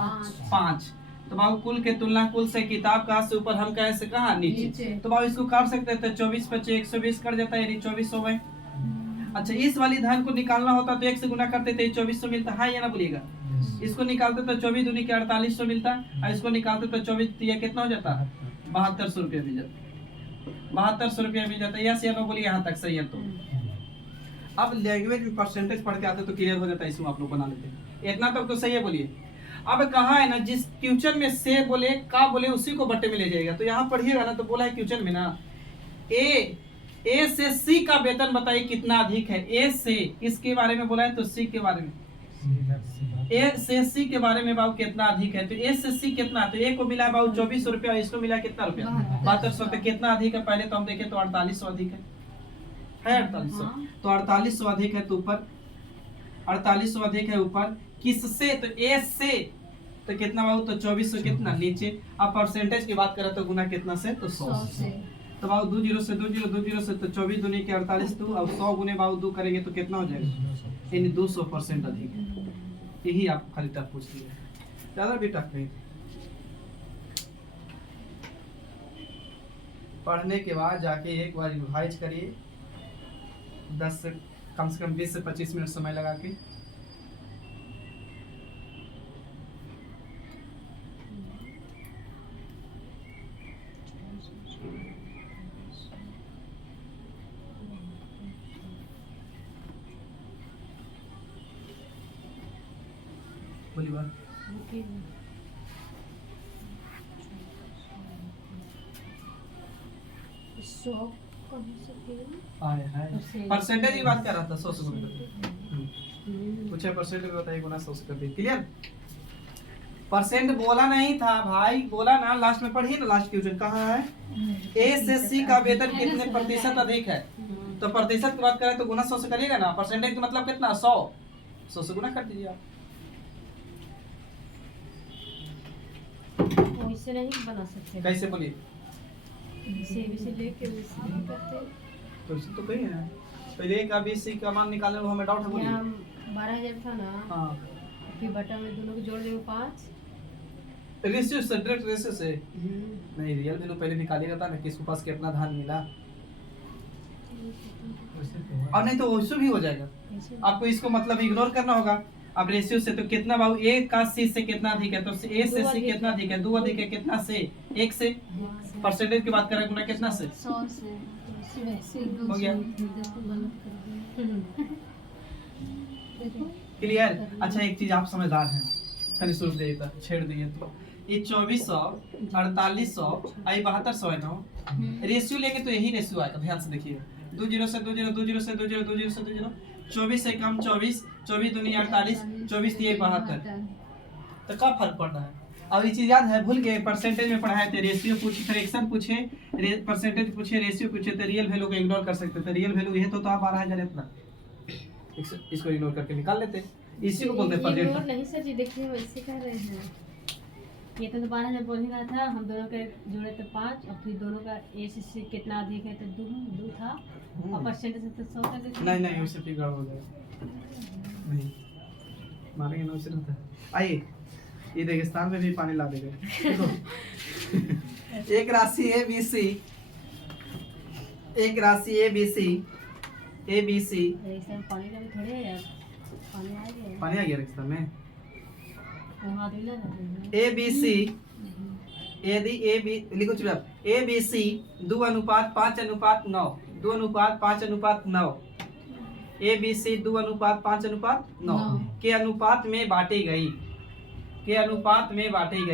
5। तो बाबू कुल के तुलना कुल से किताब कहाँ से ऊपर, हम कहे से कहाँ नीचे। तो बाबू इसको काट सकते हैं तो 24 × 5 120 कट जाता है, यानी 2400 है। अच्छा इस वाली धन को निकालना होता तो 1 से गुना करते थे 2400 मिलता है या ना बोलिएगा। इसको निकालते तो 24 दूनी के 4800 मिलता, और इसको निकालते तो 24 ये कितना हो जाता? 7200 रुपया मिल जाता। 7200 रुपया मिल जाता है। यस या नो बोलिए, यहाँ तक सही है। तो अब लैंग्वेज में परसेंटेज पढ़ के आते तो क्लियर हो जाता है, इसमें आप लोग बना लेते। इतना तक तो सही है बोलिए। अब कहा है ना जिस क्वेश्चन में से बोले का बोले उसी को बट्टे में ले जाएगा। तो यहाँ पढ़िएगा ना तो बोला है क्वेश्चन में ना ए से सी का वेतन बताइए कितना अधिक है। ए से इसके बारे में बोला है तो सी के बारे में, ए से सी के बारे में बाबू कितना अधिक है। तो ए से सी कितना, तो ए को मिला है बाबू 2400 रुपया, इसको मिला कितना रुपया? 7200। तो कितना अधिक है पहले तो हम देखें तो 4800 अधिक है 4800। तो 4800 अधिक है तो ऊपर 4800 अधिक है ऊपर किससे? तो ए से। तो कितना बाबू? तो 2400 कितना नीचे। अब परसेंटेज की बात करें तो गुना कितना से? तो 100 से। तो बाबू 2 0 से 2 0 2 0 से तो 24 दूनी के 48 2, अब 100 गुने बाबू 2 करेंगे तो कितना हो जाएगा? यानी 200% अधिक है। यही आप खाली टफ पूछ लिए, ज्यादा भी टफ नहीं। पढ़ने के बाद जाके एक बार रिवाइज करिए, 10 से कम 20 से 25 मिनट समय लगा के। बोली बात। परसेंटेज की बात कर रहा था 100 से पूछे परसेंटेज बताइए गुना 100 से कर दी। क्लियर? परसेंट बोला नहीं था भाई, बोला ना लास्ट में पढ़िए ना। लास्ट क्वेश्चन कहाँ है? ए से सी का वेतन कितने प्रतिशत अधिक है। तो प्रतिशत की बात करें तो गुना 100 से करिएगा ना। परसेंटेज का मतलब कितना? 100 से गुना कर दीजिए आप। वैसे नहीं बना सकते। कैसे बोलिए? से लेके वैसे नहीं करते। तो इसे तो कही है पहले का बी सी का मान निकालने में हमें डाउट है। बोलिए। 12,000 था ना। हाँ। फिर बटा में दोनों को जोड़ देंगे 5। रेशियो से, डायरेक्ट रेशियो से नहीं, रियल वैल्यू पहले निकालिएगा था ना किसके पास कितना धान मिला। और नहीं तो वैसे भी हो जाएगा। आपको इसको मतलब इग्नोर करना होगा। अब रेशियो से तो कितना बाबू? ए का सी से कितना अधिक है? तो ए से सी कितना अधिक है? 2 अधिक है कितना से? 1 से। परसेंटेज की बात करें गुना कितना से? 100 से। हो गया। क्लियर? अच्छा एक चीज आप समझदार हैं, तनी सोच देता छेड़ दिए तो ये 2400 4800 आई 7200 है ना। रेशियो लेंगे तो यही रेशियो आएगा। ध्यान से देखिए 2 0 से 2 0 2 0 से 2 0 2 0 से 2 0 24 से कम 24 24 दूनी 48 24 दिए 72। तो क्या फर्क पड़ रहा है? और ये चीज याद है भूल गए? परसेंटेज में पढ़ाए थे, रेशियो पूछे, फ्रैक्शन पूछे, परसेंटेज पूछे, रेशियो पूछे, तो रियल वैल्यू को इग्नोर कर सकते थे। रियल वैल्यू ये तो आप 12,000 इतना इसको इग्नोर करके निकाल लेते। इसी को बोलते हैं परसेंटेज। नहीं सर जी देखिए वैसे कह रहे हैं। ये तो 12,000 बोल ही रहा था, हम दोनों के जोड़े तो 5 और फिर दोनों का ए से कितना अधिक है तो 2 था और परसेंटेज तो 100 कर देते। नहीं उससे फिर गड़बड़ हो जाएगा। नहीं मारेंगे ना उसे रहता है। आइए ये रेगिस्तान में भी पानी ला देंगे। एक राशि ए बी सी, एक राशि ए बी सी पानी का भी थोड़े है यार। पानी आ गया रेगिस्तान में। वहाँ भी ना ए बी सी, यदि ए बी लिखो चुप, ए बी सी 2:5:9 2:5:9 ए बी सी 2:5:9 के अनुपात में बांटी गई, के अनुपात में बांटी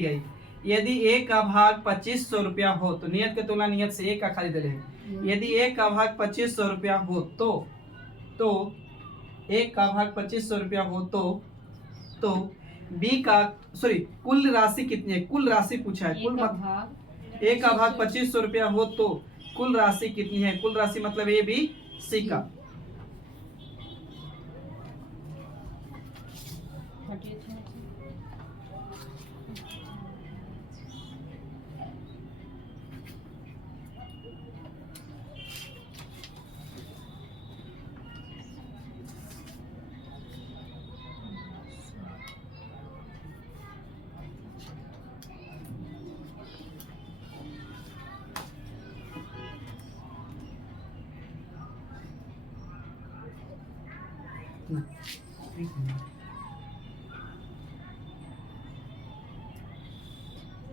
गई। यदि ए का भाग 2500 रुपया हो तो नियत के तुलना नियत से ए का खाली दे रहे। यदि ए का भाग 2500 रुपया हो तो ए का भाग 2500 रुपया हो तो बी का कुल राशि कितनी है? कुल राशि पूछा है, कुल भाग एक का भाग 2500 रुपया हो तो कुल राशि कितनी है? कुल राशि मतलब ए बी सी का। 38।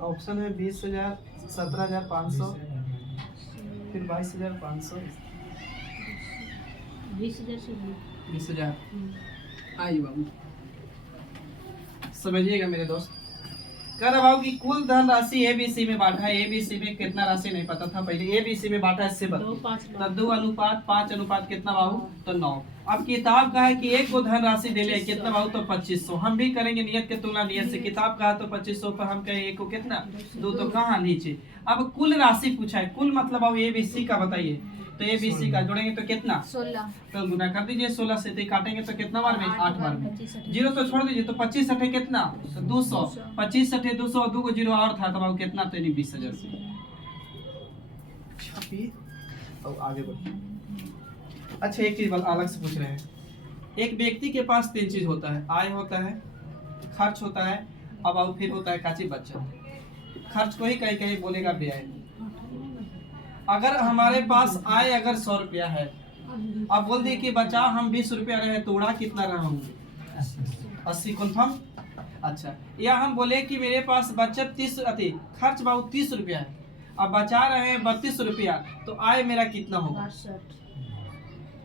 ऑप्शन है 20,000, 17,500, फिर 22,500, 20,000 से 20,000। आइए बाबू समझिएगा मेरे दोस्त, कह रहा बाबू कि कुल धन राशि एबीसी में बांटा है। एबीसी में कितना राशि नहीं पता था पहले, एबीसी में बांटा है 7 2 अनुपात 5 अनुपात कितना बाबू? तो 9। अब किताब का है कि एक को धन राशि दे ले कितना बाबू? तो 2500। हम भी करेंगे नियत के तुलना नियत से। किताब का है तो 2500 पर हम कहे एक को कितना? 2 तो कहाँ नीचे। अब कुल राशि पूछा है, कुल मतलब बाबू एबीसी का बताइए। तो एबीसी का जोड़ेंगे तो कितना? 16। तो गुना कर दीजिए 16 से, तो काटेंगे तो कितना बार में? 8 बार में। जीरो तो छोड़ दीजिए, तो 25 अठे कितना? तो 200। 25 अठे 200, 2 को जीरो और था तो बाबू कितना? तो 20,000 से। अब आगे बढ़िए। अच्छा एक चीज अलग से पूछ रहे हैं, एक व्यक्ति के पास 3 चीज होता है, आय होता है, खर्च होता है, अब फिर होता है काची बचत। खर्च को ही कहीं कहीं बोलेगा व्यय। अगर हमारे पास आय अगर 100 रुपया है, अब बोल दिए कि बचा हम 20 रुपया रहे तो उड़ा कितना रहा होंगे? 80 कन्फर्म। अच्छा, या हम बोले कि मेरे पास बचत 30 अति खर्च बाबू 30 रुपया है, अब बचा रहे हैं 32 रुपया, तो आय मेरा कितना होगा?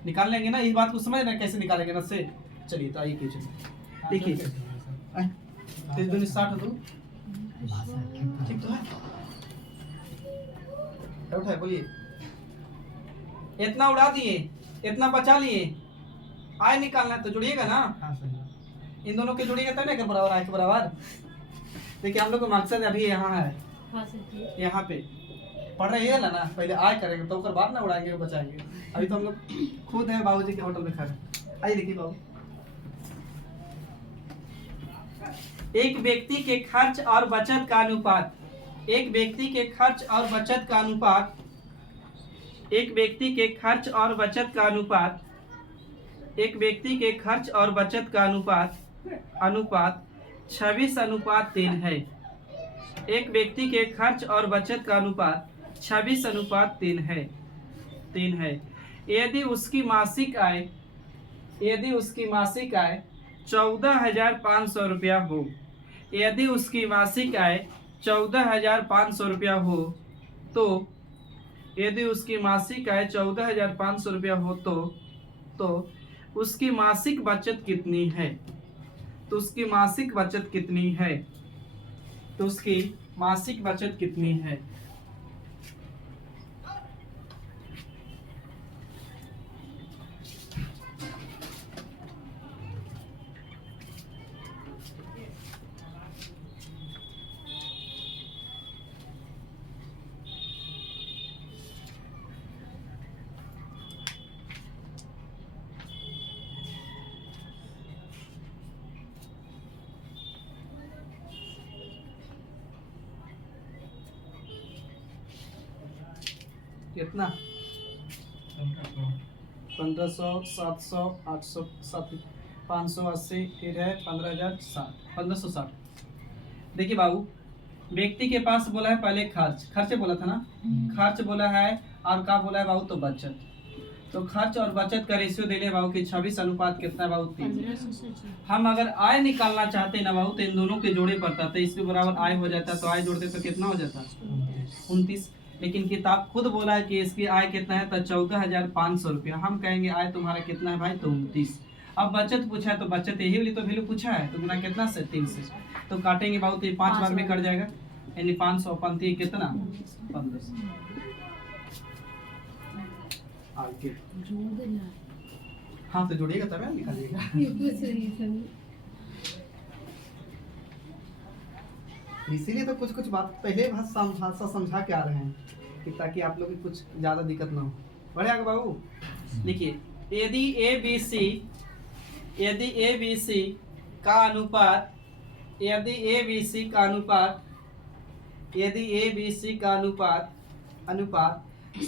निकाल लेंगे ना, इस बात को समझ रहे कैसे निकालेंगे ना से। चलिए तो आइए कीजिए, देखिए 60 दो ठीक तो है। उठाए बोलिए, इतना उड़ा दिए, इतना बचा लिए, आय निकालना है तो जुड़िएगा ना। इन दोनों के जुड़िएगा तब ना के बराबर आय के बराबर। देखिए हम लोग का मकसद अभी यहाँ है, यहाँ पे पढ़ रहे हैं ना, पहले आय करेंगे तो उसके बाद ना उड़ाएंगे बचाएंगे। अभी तो हम लोग खुद है बाबूजी के होटल में खा रहे। आइए देखिए बाबू, एक व्यक्ति के खर्च और बचत का अनुपात, एक व्यक्ति के खर्च और बचत का अनुपात, एक व्यक्ति के खर्च और बचत का अनुपात, एक व्यक्ति के खर्च और बचत का अनुपात 26:3 है। एक व्यक्ति के खर्च और बचत का अनुपात 26:3 है। यदि उसकी मासिक आय 14,500 रुपया हो, यदि उसकी मासिक आय 14,500 रुपया हो तो, यदि उसकी मासिक आय 14,500 रुपया हो तो उसकी मासिक बचत कितनी है? तो उसकी मासिक बचत कितनी है? तो उसकी मासिक बचत कितनी है? कितना? 1500, 700, 800, 580, फिर है 1560। देखिए बाबू, व्यक्ति के पास बोला है पहले खर्च बोला था ना, खर्च बोला है और क्या बोला है बाबू? तो बचत। तो खर्च और बचत का रेशियो दे ले बाबू कि 26 अनुपात कितना है बाबू? 3। हम अगर आय निकालना चाहते हैं ना बाबू तो इन दोनों के जोड़े पड़ता, तो इसके बराबर आय हो जाता, तो आय जोड़ते तो कितना हो जाता? 29। लेकिन किताब खुद बोला है कि इसकी आय कितना है? तो 14,500 रुपया। हम कहेंगे आय तुम्हारा कितना है भाई? तो 29। अब बचत पूछा है तो बचत यही वाली तो वैल्यू पूछा है, तो गुना कितना से? 3 से। तो काटेंगे बाबू तो 5 बार में कट जाएगा, यानी 500 पंती कितना? 1500। आगे हाँ तो जोड़िएगा तब निकालिएगा। इसीलिए तो कुछ कुछ बात पहले भाषा समझा के आ रहे हैं कि ताकि आप लोग की कुछ ज़्यादा दिक्कत ना हो। बढ़े आगे बाबू, देखिए यदि ए बी सी का अनुपात यदि ए बी सी का अनुपात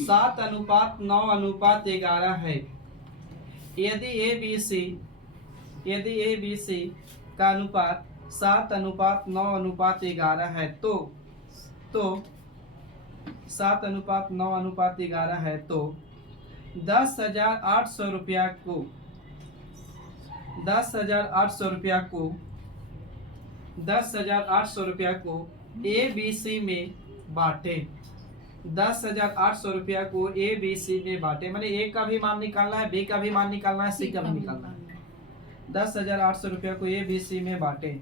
7:9:11 है, यदि ए बी सी का अनुपात 7:9:11 है तो 7:9:11 है तो 10,800 रुपया को 10,800 रुपया को ए बी सी में बांटे। 10,800 रुपया को ए बी सी में बांटे, मैंने ए का भी मान निकालना है, बी का भी मान निकालना है, सी का भी निकालना है। 10,800 रुपया को ए बी सी में बांटे।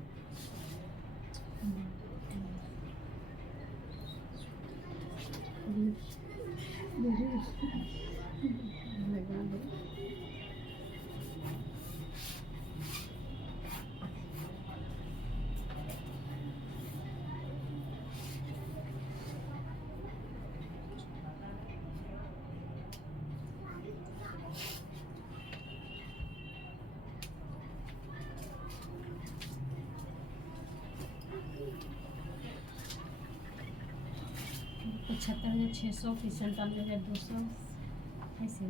$75,600 $97,200 ऐसे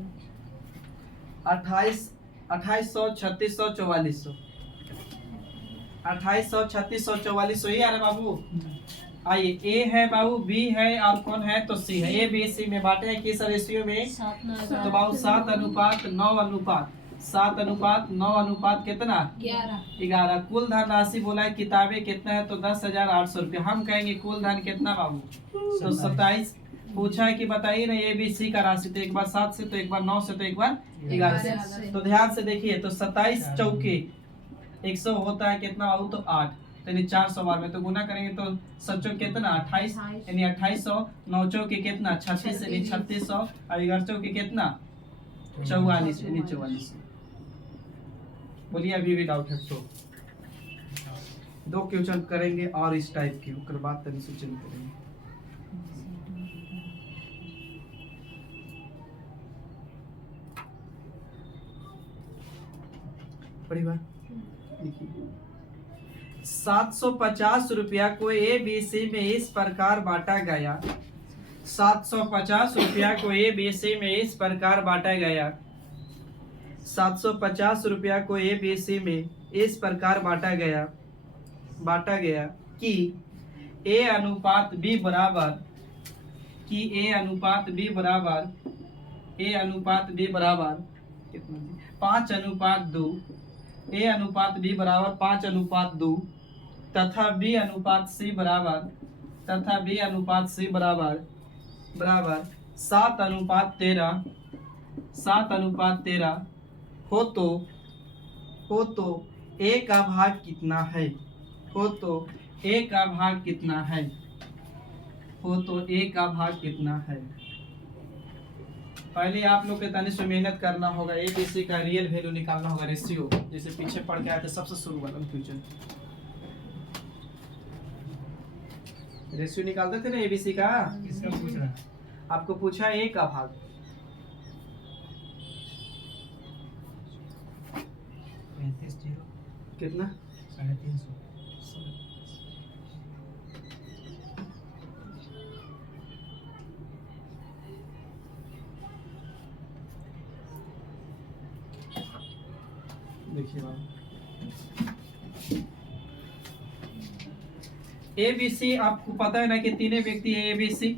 2800, 3600, 4400, 2800, 3600, 4400 ये आ रहा है बाबू। आइए ए है बाबू, बी है और कौन है तो सी है। ए बी सी में बांटे हैं किस रेशियो में? तो बाबू 7:9 कितना? 11। कुल धन राशि बोला है किताबें कितना है तो 10,800 रुपया। हम कहेंगे कुल धन कितना बाबू? तो 27। पूछा है कि बताइए ना ए बी सी का राशि, तो एक बार 7 से, तो एक बार 9 से, तो एक बार 11 से। तो ध्यान से देखिए, तो 27 चौके 100 होता है कितना बाबू? तो 8। यानी 400 बार में तो गुना करेंगे तो 7 चौके कितना? 28, यानी 2800। 9 चौके कितना? 36, यानी 3600। और 11 चौके कितना? 44, यानी 4400। बोलिए अभी भी डाउट है तो 2 क्वेश्चन करेंगे और इस टाइप के, उसके बाद तभी सोचेंगे करेंगे। बड़ी बात देखिए, 750 रुपया को ए बी सी में इस प्रकार बांटा गया। 750 रुपया को ए बी सी में इस प्रकार बांटा गया। 750 रुपया को ए बी सी में इस प्रकार बांटा गया कि ए अनुपात बी बराबर 5:2, ए अनुपात बी बराबर 5:2 तथा बी अनुपात सी बराबर 7:13 हो तो ए का भाग कितना है? पहले आप लोग के तनिक से मेहनत करना होगा, एबीसी का रियल वैल्यू निकालना होगा, रेशियो, जैसे पीछे पढ़ के आए थे सबसे शुरू वाला क्वेश्चन। रेशियो निकालते थे ना एबीसी का। किसका पूछ रहा है? आपको पूछा ए का भाग। 35 कितना? 350। देखिए बाबू, ए बी सी आपको पता है ना कि तीनों व्यक्ति है ए बी सी।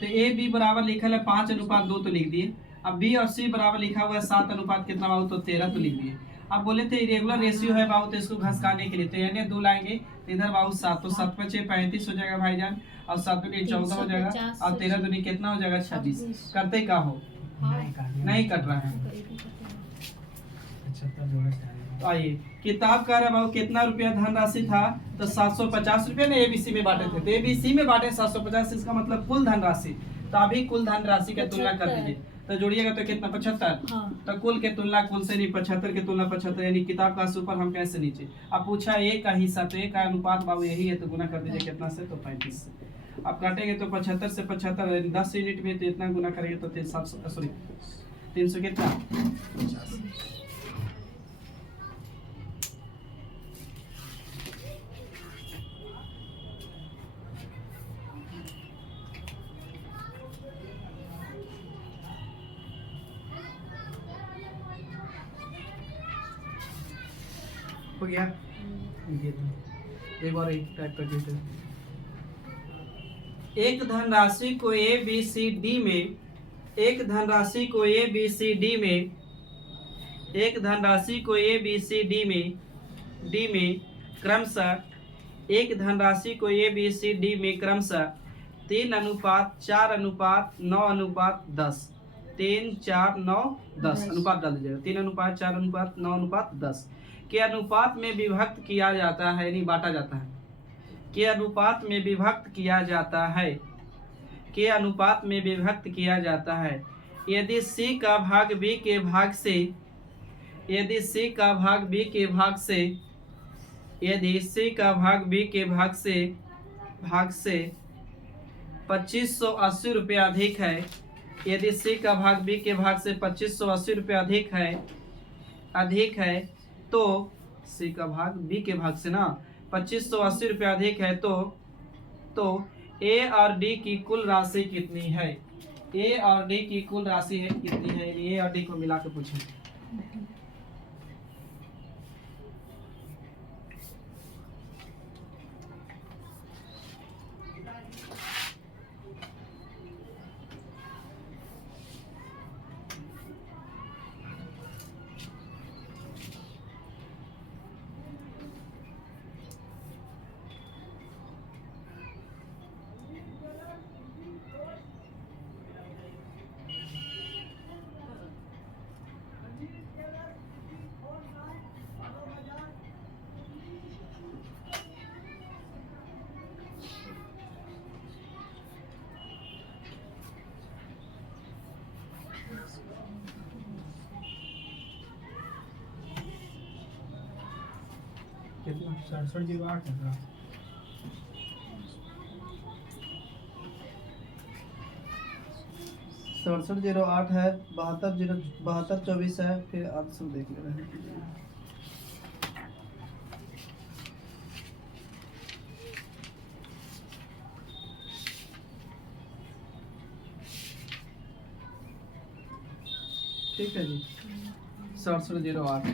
तो ए बी बराबर लिखा है 5:2 तो लिख दिए। अब बी और सी बराबर लिखा हुआ है 7 कितना बाबू? तो 13 तो लिख दिए। अब बोले थे इरेगुलर रेशियो है बाबू, तो इसको घसकाने के लिए तो यानी 2 लाएंगे तो इधर बाबू 7, तो 7 × 6 35 हो जाएगा भाईजान, और 7 × 14 हो जाएगा, और 13 दूनी कितना हो जाएगा? 26। करते का हो? नहीं कट रहा है। 75 जोड़े से तो आइए, किताब का रहा बाबू कितना रुपया धनराशि था? तो 750 रुपया ने एबीसी में बांटे थे, तो एबीसी में बांटे 750, इसका मतलब कुल धनराशि। तो अभी कुल धनराशि का तुलना कर दीजिए। तो जोड़िएगा तो कितना 75। हाँ। तो कुल के तुलना कुल से नहीं, 75 के तुलना 75, यानी किताब का ऊपर हम कैसे नीचे। अब पूछा एक का हिस्सा, तो एक का अनुपात बाबू यही है, तो गुना कर दीजिए कितना से, तो 35 से। अब काटेंगे तो 75 से 75 10 यूनिट में, तो इतना गुना करेंगे तो 300 कितना 50। हो गया। एक बार एक टाइप कर देते। एक धनराशि को ए बी सी डी में, एक धनराशि को ए बी सी डी में, एक धनराशि को ए बी सी डी में क्रमशः, एक धनराशि को ए बी सी डी में क्रमशः 3:4:9:10, 3:4:9:10 अनुपात डाल दीजिएगा, 3:4:9:10 के अनुपात में विभक्त किया जाता है, यानी बांटा जाता है, के अनुपात में विभक्त किया जाता है, के अनुपात में विभक्त किया जाता है। यदि C का भाग B के भाग से, यदि C का भाग B के भाग से, यदि C का भाग B के भाग से 2580 रुपये अधिक है, यदि C का भाग B के भाग से 2580 रुपये अधिक है, तो C का भाग B के भाग से ना 2580 रुपये अधिक है, तो A और D की कुल राशि कितनी है, A और D की कुल राशि है कितनी है, A और D को मिला के पूछें। कितना 6708 है। 6708 है, 7224 है, फिर 800 देख ले रहे हैं। ठीक है जी, 6708।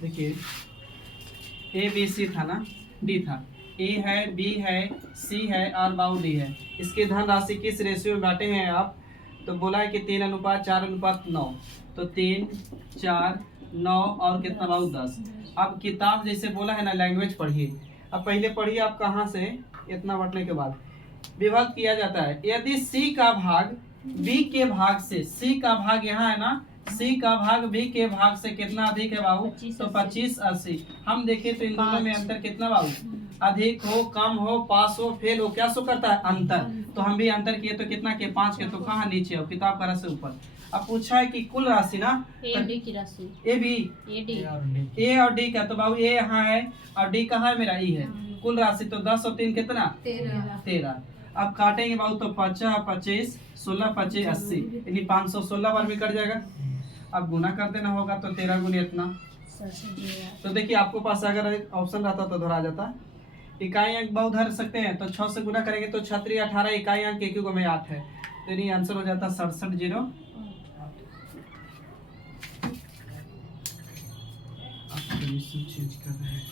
देखिए ए बी सी था ना, डी था, ए है, बी है, सी है और बाउ डी है। इसके धनराशि किस रेशियो में बांटे हैं आप, तो बोला है कि 3:4:9, तो 3, 4, 9 और कितना बाउ 10। अब किताब जैसे बोला है ना, लैंग्वेज पढ़िए। अब पहले पढ़िए आप कहाँ से, इतना बांटने के बाद विभक्त किया जाता है। यदि सी का भाग बी के भाग से, सी का भाग यहाँ है ना, सी का भाग बी के भाग से कितना अधिक है बाबू, तो 2580। हम देखें तो इन दोनों में अंतर कितना बाबू, अधिक हो, कम हो, पास हो, फेल हो, क्या शो करता है, अंतर। तो हम भी अंतर किए तो कितना के 5 के, तो कहाँ नीचे हो, किताब का राशि ऊपर। अब पूछा है कि कुल राशि ना, ए और डी की राशि, ए बी, ए और डी का, तो बाबू ए यहाँ है और डी कहाँ है, मेरा ई है। कुल राशि तो 10 और 3 कितना 13। अब काटेंगे बाबू तो 50, 25, 16, 25, 80, यानी 516 बार में कट जाएगा। अब गुना कर देना होगा तो 13 गुने इतना। तो देखिए आपको पास अगर ऑप्शन रहता तो धरा जाता। इकाई अंक बहुत धर सकते हैं, तो 6 से गुना करेंगे तो 6 3 18, इकाई अंक एक में 8 है, तो यानी आंसर हो जाता 67 चेंज कर रहे हैं।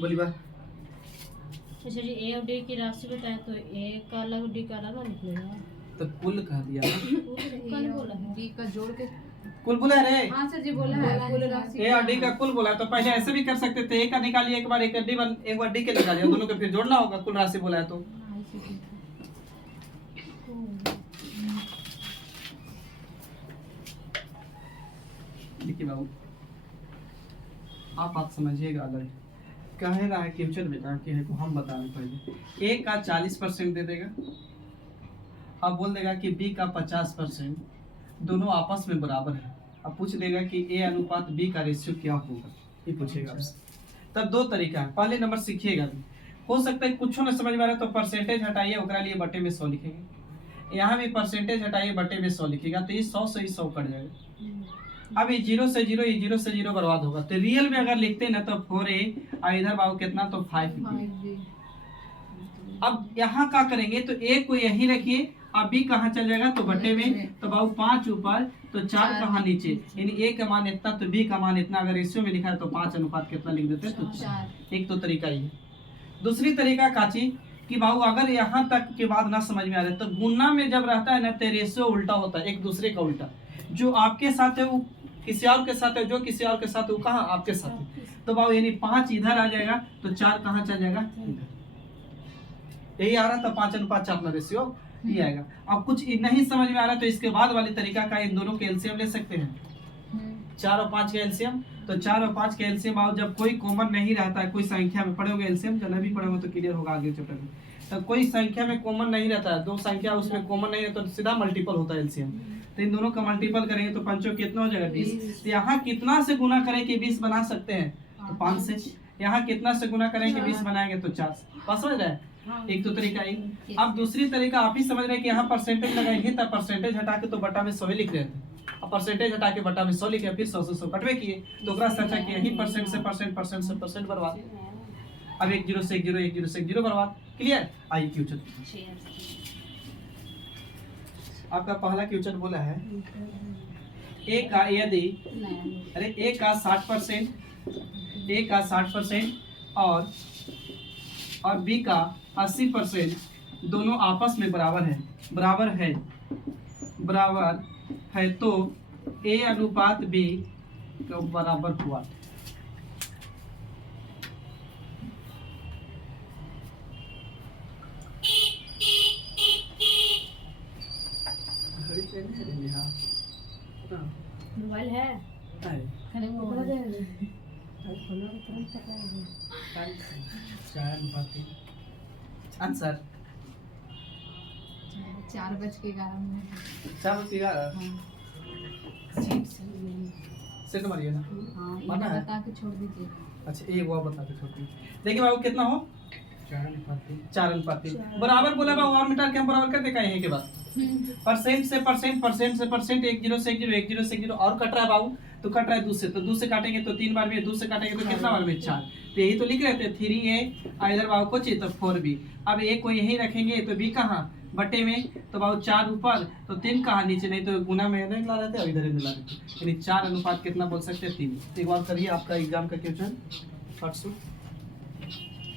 बोली बात। अच्छा जी, ए और डी की राशि बताए तो ए का अलग डी का अलग निकलेगा, तो कुल कह दिया ना, कल बोला है डी का जोड़ के। कुल बोला रे, हाँ सर जी बोला है कुल राशि ए और डी का कुल बोला। तो पहले ऐसे भी कर सकते थे, ए का निकालिए एक बार, एक बार डी के निकालिए, दोनों को फिर जोड़ना होगा, कुल राशि बोला है तो। देखिए बाबू आप बात समझिएगा अलग। कह रहा है क्वेश्चन बेटा कि है को हम बता रहे पहले, ए का 40% दे देगा, अब बोल देगा कि बी का 50%, दोनों आपस में बराबर है। अब पूछ देगा कि ए अनुपात बी का रेशियो क्या होगा, ये पूछेगा आपसे। तब दो तरीका है, पहले नंबर सीखिएगा भी। हो सकता है कुछ न समझ में आ रहा है तो परसेंटेज हटाइए, ओकरा लिए बटे में 100 लिखेंगे। यहाँ भी परसेंटेज हटाइए, बटे में 100 लिखेगा, तो ये 100 से ही 100 कट जाएगा। अब ये 0 से 0, ये 0 से 0 बर्बाद होगा। तो रियल में अगर लिखते हैं ना तो 4a और इधर बाबू कितना, तो 5b। अब यहाँ क्या करेंगे, तो a को यही रखिए, अब b कहाँ चल जाएगा, तो बटे में, तो बाबू 5 ऊपर तो 4 कहाँ नीचे, यानी a का मान इतना तो b का मान इतना। अगर रेशियो में लिखा है तो 5 अनुपात कितना लिख देते हैं, तो 4। एक तो तरीका ये है। दूसरी तरीका काची कि बाबू अगर यहाँ तक के बाद ना समझ में आ रहा है तो गुना में जब रहता है ना तो रेशियो उल्टा होता है, एक दूसरे का उल्टा। जो आपके साथ है वो किसी और के साथ है, जो किसी और के साथ है वो कहाँ, आपके साथ है। तो बाबू यानी 5 इधर आ जाएगा तो 4 कहाँ चल जाएगा, इधर। यही आ रहा था 5 अनुपात 4 अपना रेशियो ये आएगा। अब कुछ नहीं समझ में आ रहा तो इसके बाद वाली तरीका का इन दोनों के एलसीएम ले सकते हैं, 4 और 5 के एलसीएम। तो 4 और 5 के एलसीएम आओ, जब कोई कॉमन नहीं रहता है, कोई संख्या में पढ़ोगे एलसीएम, जब नहीं पढ़ोगे तो क्लियर होगा आगे चैप्टर में। तो कोई संख्या में कॉमन नहीं रहता है, दो संख्या उसमें कॉमन नहीं रहता तो सीधा मल्टीपल होता है एलसीएम। तो इन दोनों का मल्टीपल करेंगे तो पंचों कितना हो जाएगा, 20। तो यहाँ कितना से गुना करें कि 20 बना सकते हैं, तो 5 से। यहाँ कितना से गुना करें कि 20 बनाएंगे तो 4 से। बात समझ रहे हैं, एक तो तरीका ही। अब दूसरी तरीका आप ही समझ रहे हैं कि यहाँ परसेंटेज लगाएंगे, तब परसेंटेज हटा के तो बटा में 100 ही लिख रहे थे। अब परसेंटेज हटा के बटा में 100 लिखे, फिर 100 से 100 कटवे किए, तो ओकरा से अच्छा किया यही परसेंट से परसेंट, परसेंट से परसेंट बर्बाद। अब 1 0 से 1 0, 1 0 से 1 0 बर्बाद। क्लियर। आइए क्वेश्चन, आपका पहला क्वेश्चन बोला है ए का यदि ए का 60%, ए का 60% और बी का 80% दोनों आपस में बराबर है, बराबर है तो ए अनुपात बी का बराबर हुआ। मोबाइल है, खाली मोबाइल है। 4 अनुपात 3। आंसर 4:11। 4 सेट मारिए ना, माना है। बता के छोड़ दीजिए। अच्छा एक वो बता के छोड़ दीजिए। देखिए बाबू कितना हो, 4 अनुपात 3। 4 अनुपात 3 बराबर बोला बाबू, और मिटा के हम बराबर कर देखा यहीं के बाद। परसेंट से परसेंट, परसेंट से परसेंट, 1 0 से 1 0, 1 0 से 1 0 और कट रहा है बाबू, तो कट रहा है 2 से, तो 2 से काटेंगे तो 3 बार में, 2 से काटेंगे तो कितना बार में, 4। तो यही तो लिख रहे थे 3a, इधर बाबू को चाहिए तो 4b। अब a को यही रखेंगे तो b कहाँ, बटे में, तो बाबू 4 ऊपर तो 3 कहाँ नीचे, नहीं तो गुना में नहीं ला रहे थे और इधर ही ला रहे थे, यानी 4 अनुपात कितना बोल सकते हैं, 3। तो एक बार करिए आपका एग्जाम का क्वेश्चन शॉर्ट सूट।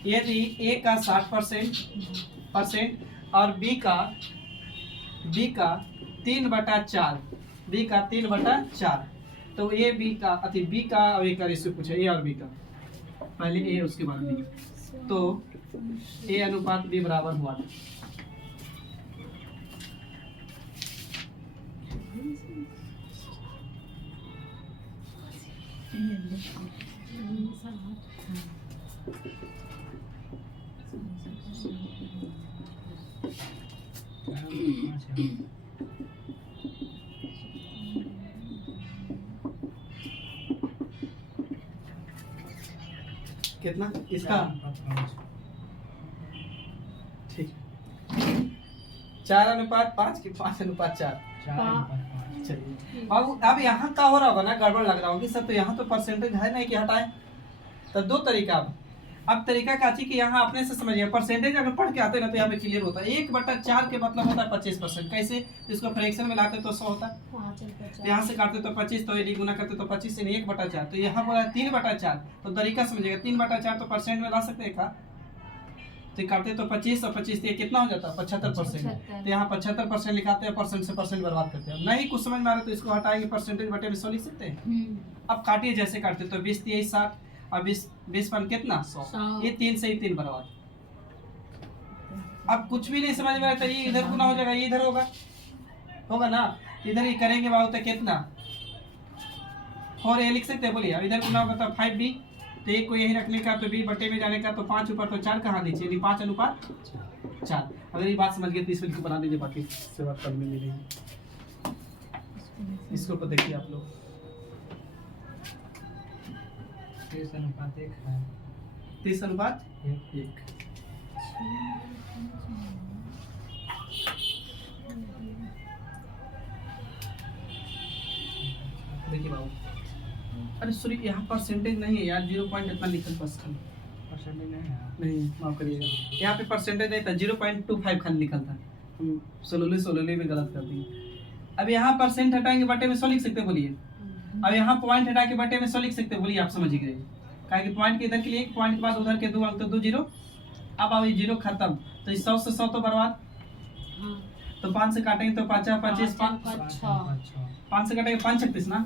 यदि a का 60% और b का 3/4, b का 3/4, तो a b का b का और a का रेशियो पूछे, a और b का, पहले a उसके बाद b, तो a अनुपात b बराबर हुआ। कितना इसका, ठीक 4:5 की 5:4। चलिए अब यहाँ का हो रहा होगा ना, गड़बड़ लग रहा होगी सर, तो यहाँ तो परसेंटेज है नहीं कि हटाए। तो दो तरीका। अब तरीका काची कि यहाँ अपने से समझिए, परसेंटेज अगर पढ़ के आते ना तो यहाँ पे क्लियर होता है। 1/4 के मतलब होता है 25%। कैसे, तो इसको फ्रैक्शन में लाते तो 100 होता है, तो यहाँ से काटते तो 25, तो यदि गुना करते तो 25 से 1/4। तो यहाँ बोला 3/4, तो तरीका समझिएगा, 3/4 तो परसेंट में ला सकते हैं का, तो काटते तो 25 और 25 तो ये कितना हो जाता है, 75%। तो यहाँ 75% लिखाते हैं, परसेंट से परसेंट बर्बाद करते हैं। नहीं कुछ समझ में आ रहा तो इसको हटाएंगे, परसेंटेज बटे में 100 लिख सकते हैं। अब काटिए जैसे काटते, तो 20 3 60 और 20 पर कितना 100, ये 3 से ही 3 बर्बाद। अब कुछ भी नहीं समझ में आया तो ये इधर गुना हो जाएगा, ये इधर होगा ना, इधर ही करेंगे बाबू तो कितना 4a लिख सकते हैं, बोलिए। अब इधर गुना होगा तो 5b, तो एक को यही रखने का तो बी बटे में जाने का तो 5 ऊपर तो 4 कहाँ नीचे, यानी 5:4। अगर ये बात समझ गए तो इस को बना दीजिए, बाकी से बात कल में मिलेगी। इसको को देखिए आप लोग, 30:1 है। 30:1। देखिए बाबू, अरे सॉरी यहाँ परसेंटेज नहीं है यार, 0 पॉइंट इतना लिखल बस खाली परसेंटेज नहीं है। नहीं, माफ करिएगा, यहाँ पे परसेंटेज नहीं था, 0.25 खाली लिखल था। हम सोलोले में गलत कर दिए। अब यहाँ परसेंट हटाएंगे बटे में 100 लिख सकते, बोलिए। अब यहाँ पॉइंट हटा के बटे में 100 लिख सकते, बोलिए, आप समझ गए। कहा कि पॉइंट के इधर के लिए 1 पॉइंट के बाद उधर के 2 अंक तो 2 0। अब आओ ये 0 खत्म, तो इस 100 से 100 तो बर्बाद, तो 5 से काटेंगे तो 5 25 5 से काटेंगे 5 36 ना,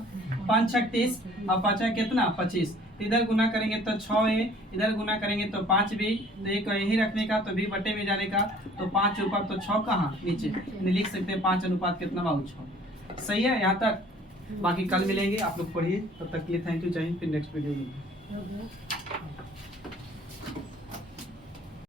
5 36 और 5 कितना 25, इधर गुना करेंगे तो 6 है, इधर गुना करेंगे तो 5 भी, तो एक यही रखने का तो भी बटे में जाने का तो 5 ऊपर तो 6 कहाँ नीचे, लिख सकते हैं 5 अनुपात कितना बाबू 6। सही है यहाँ तक, बाकी कल मिलेंगे, आप लोग पढ़िए, तब तक के लिए थैंक यू, चाहिए फिर नेक्स्ट वीडियो में।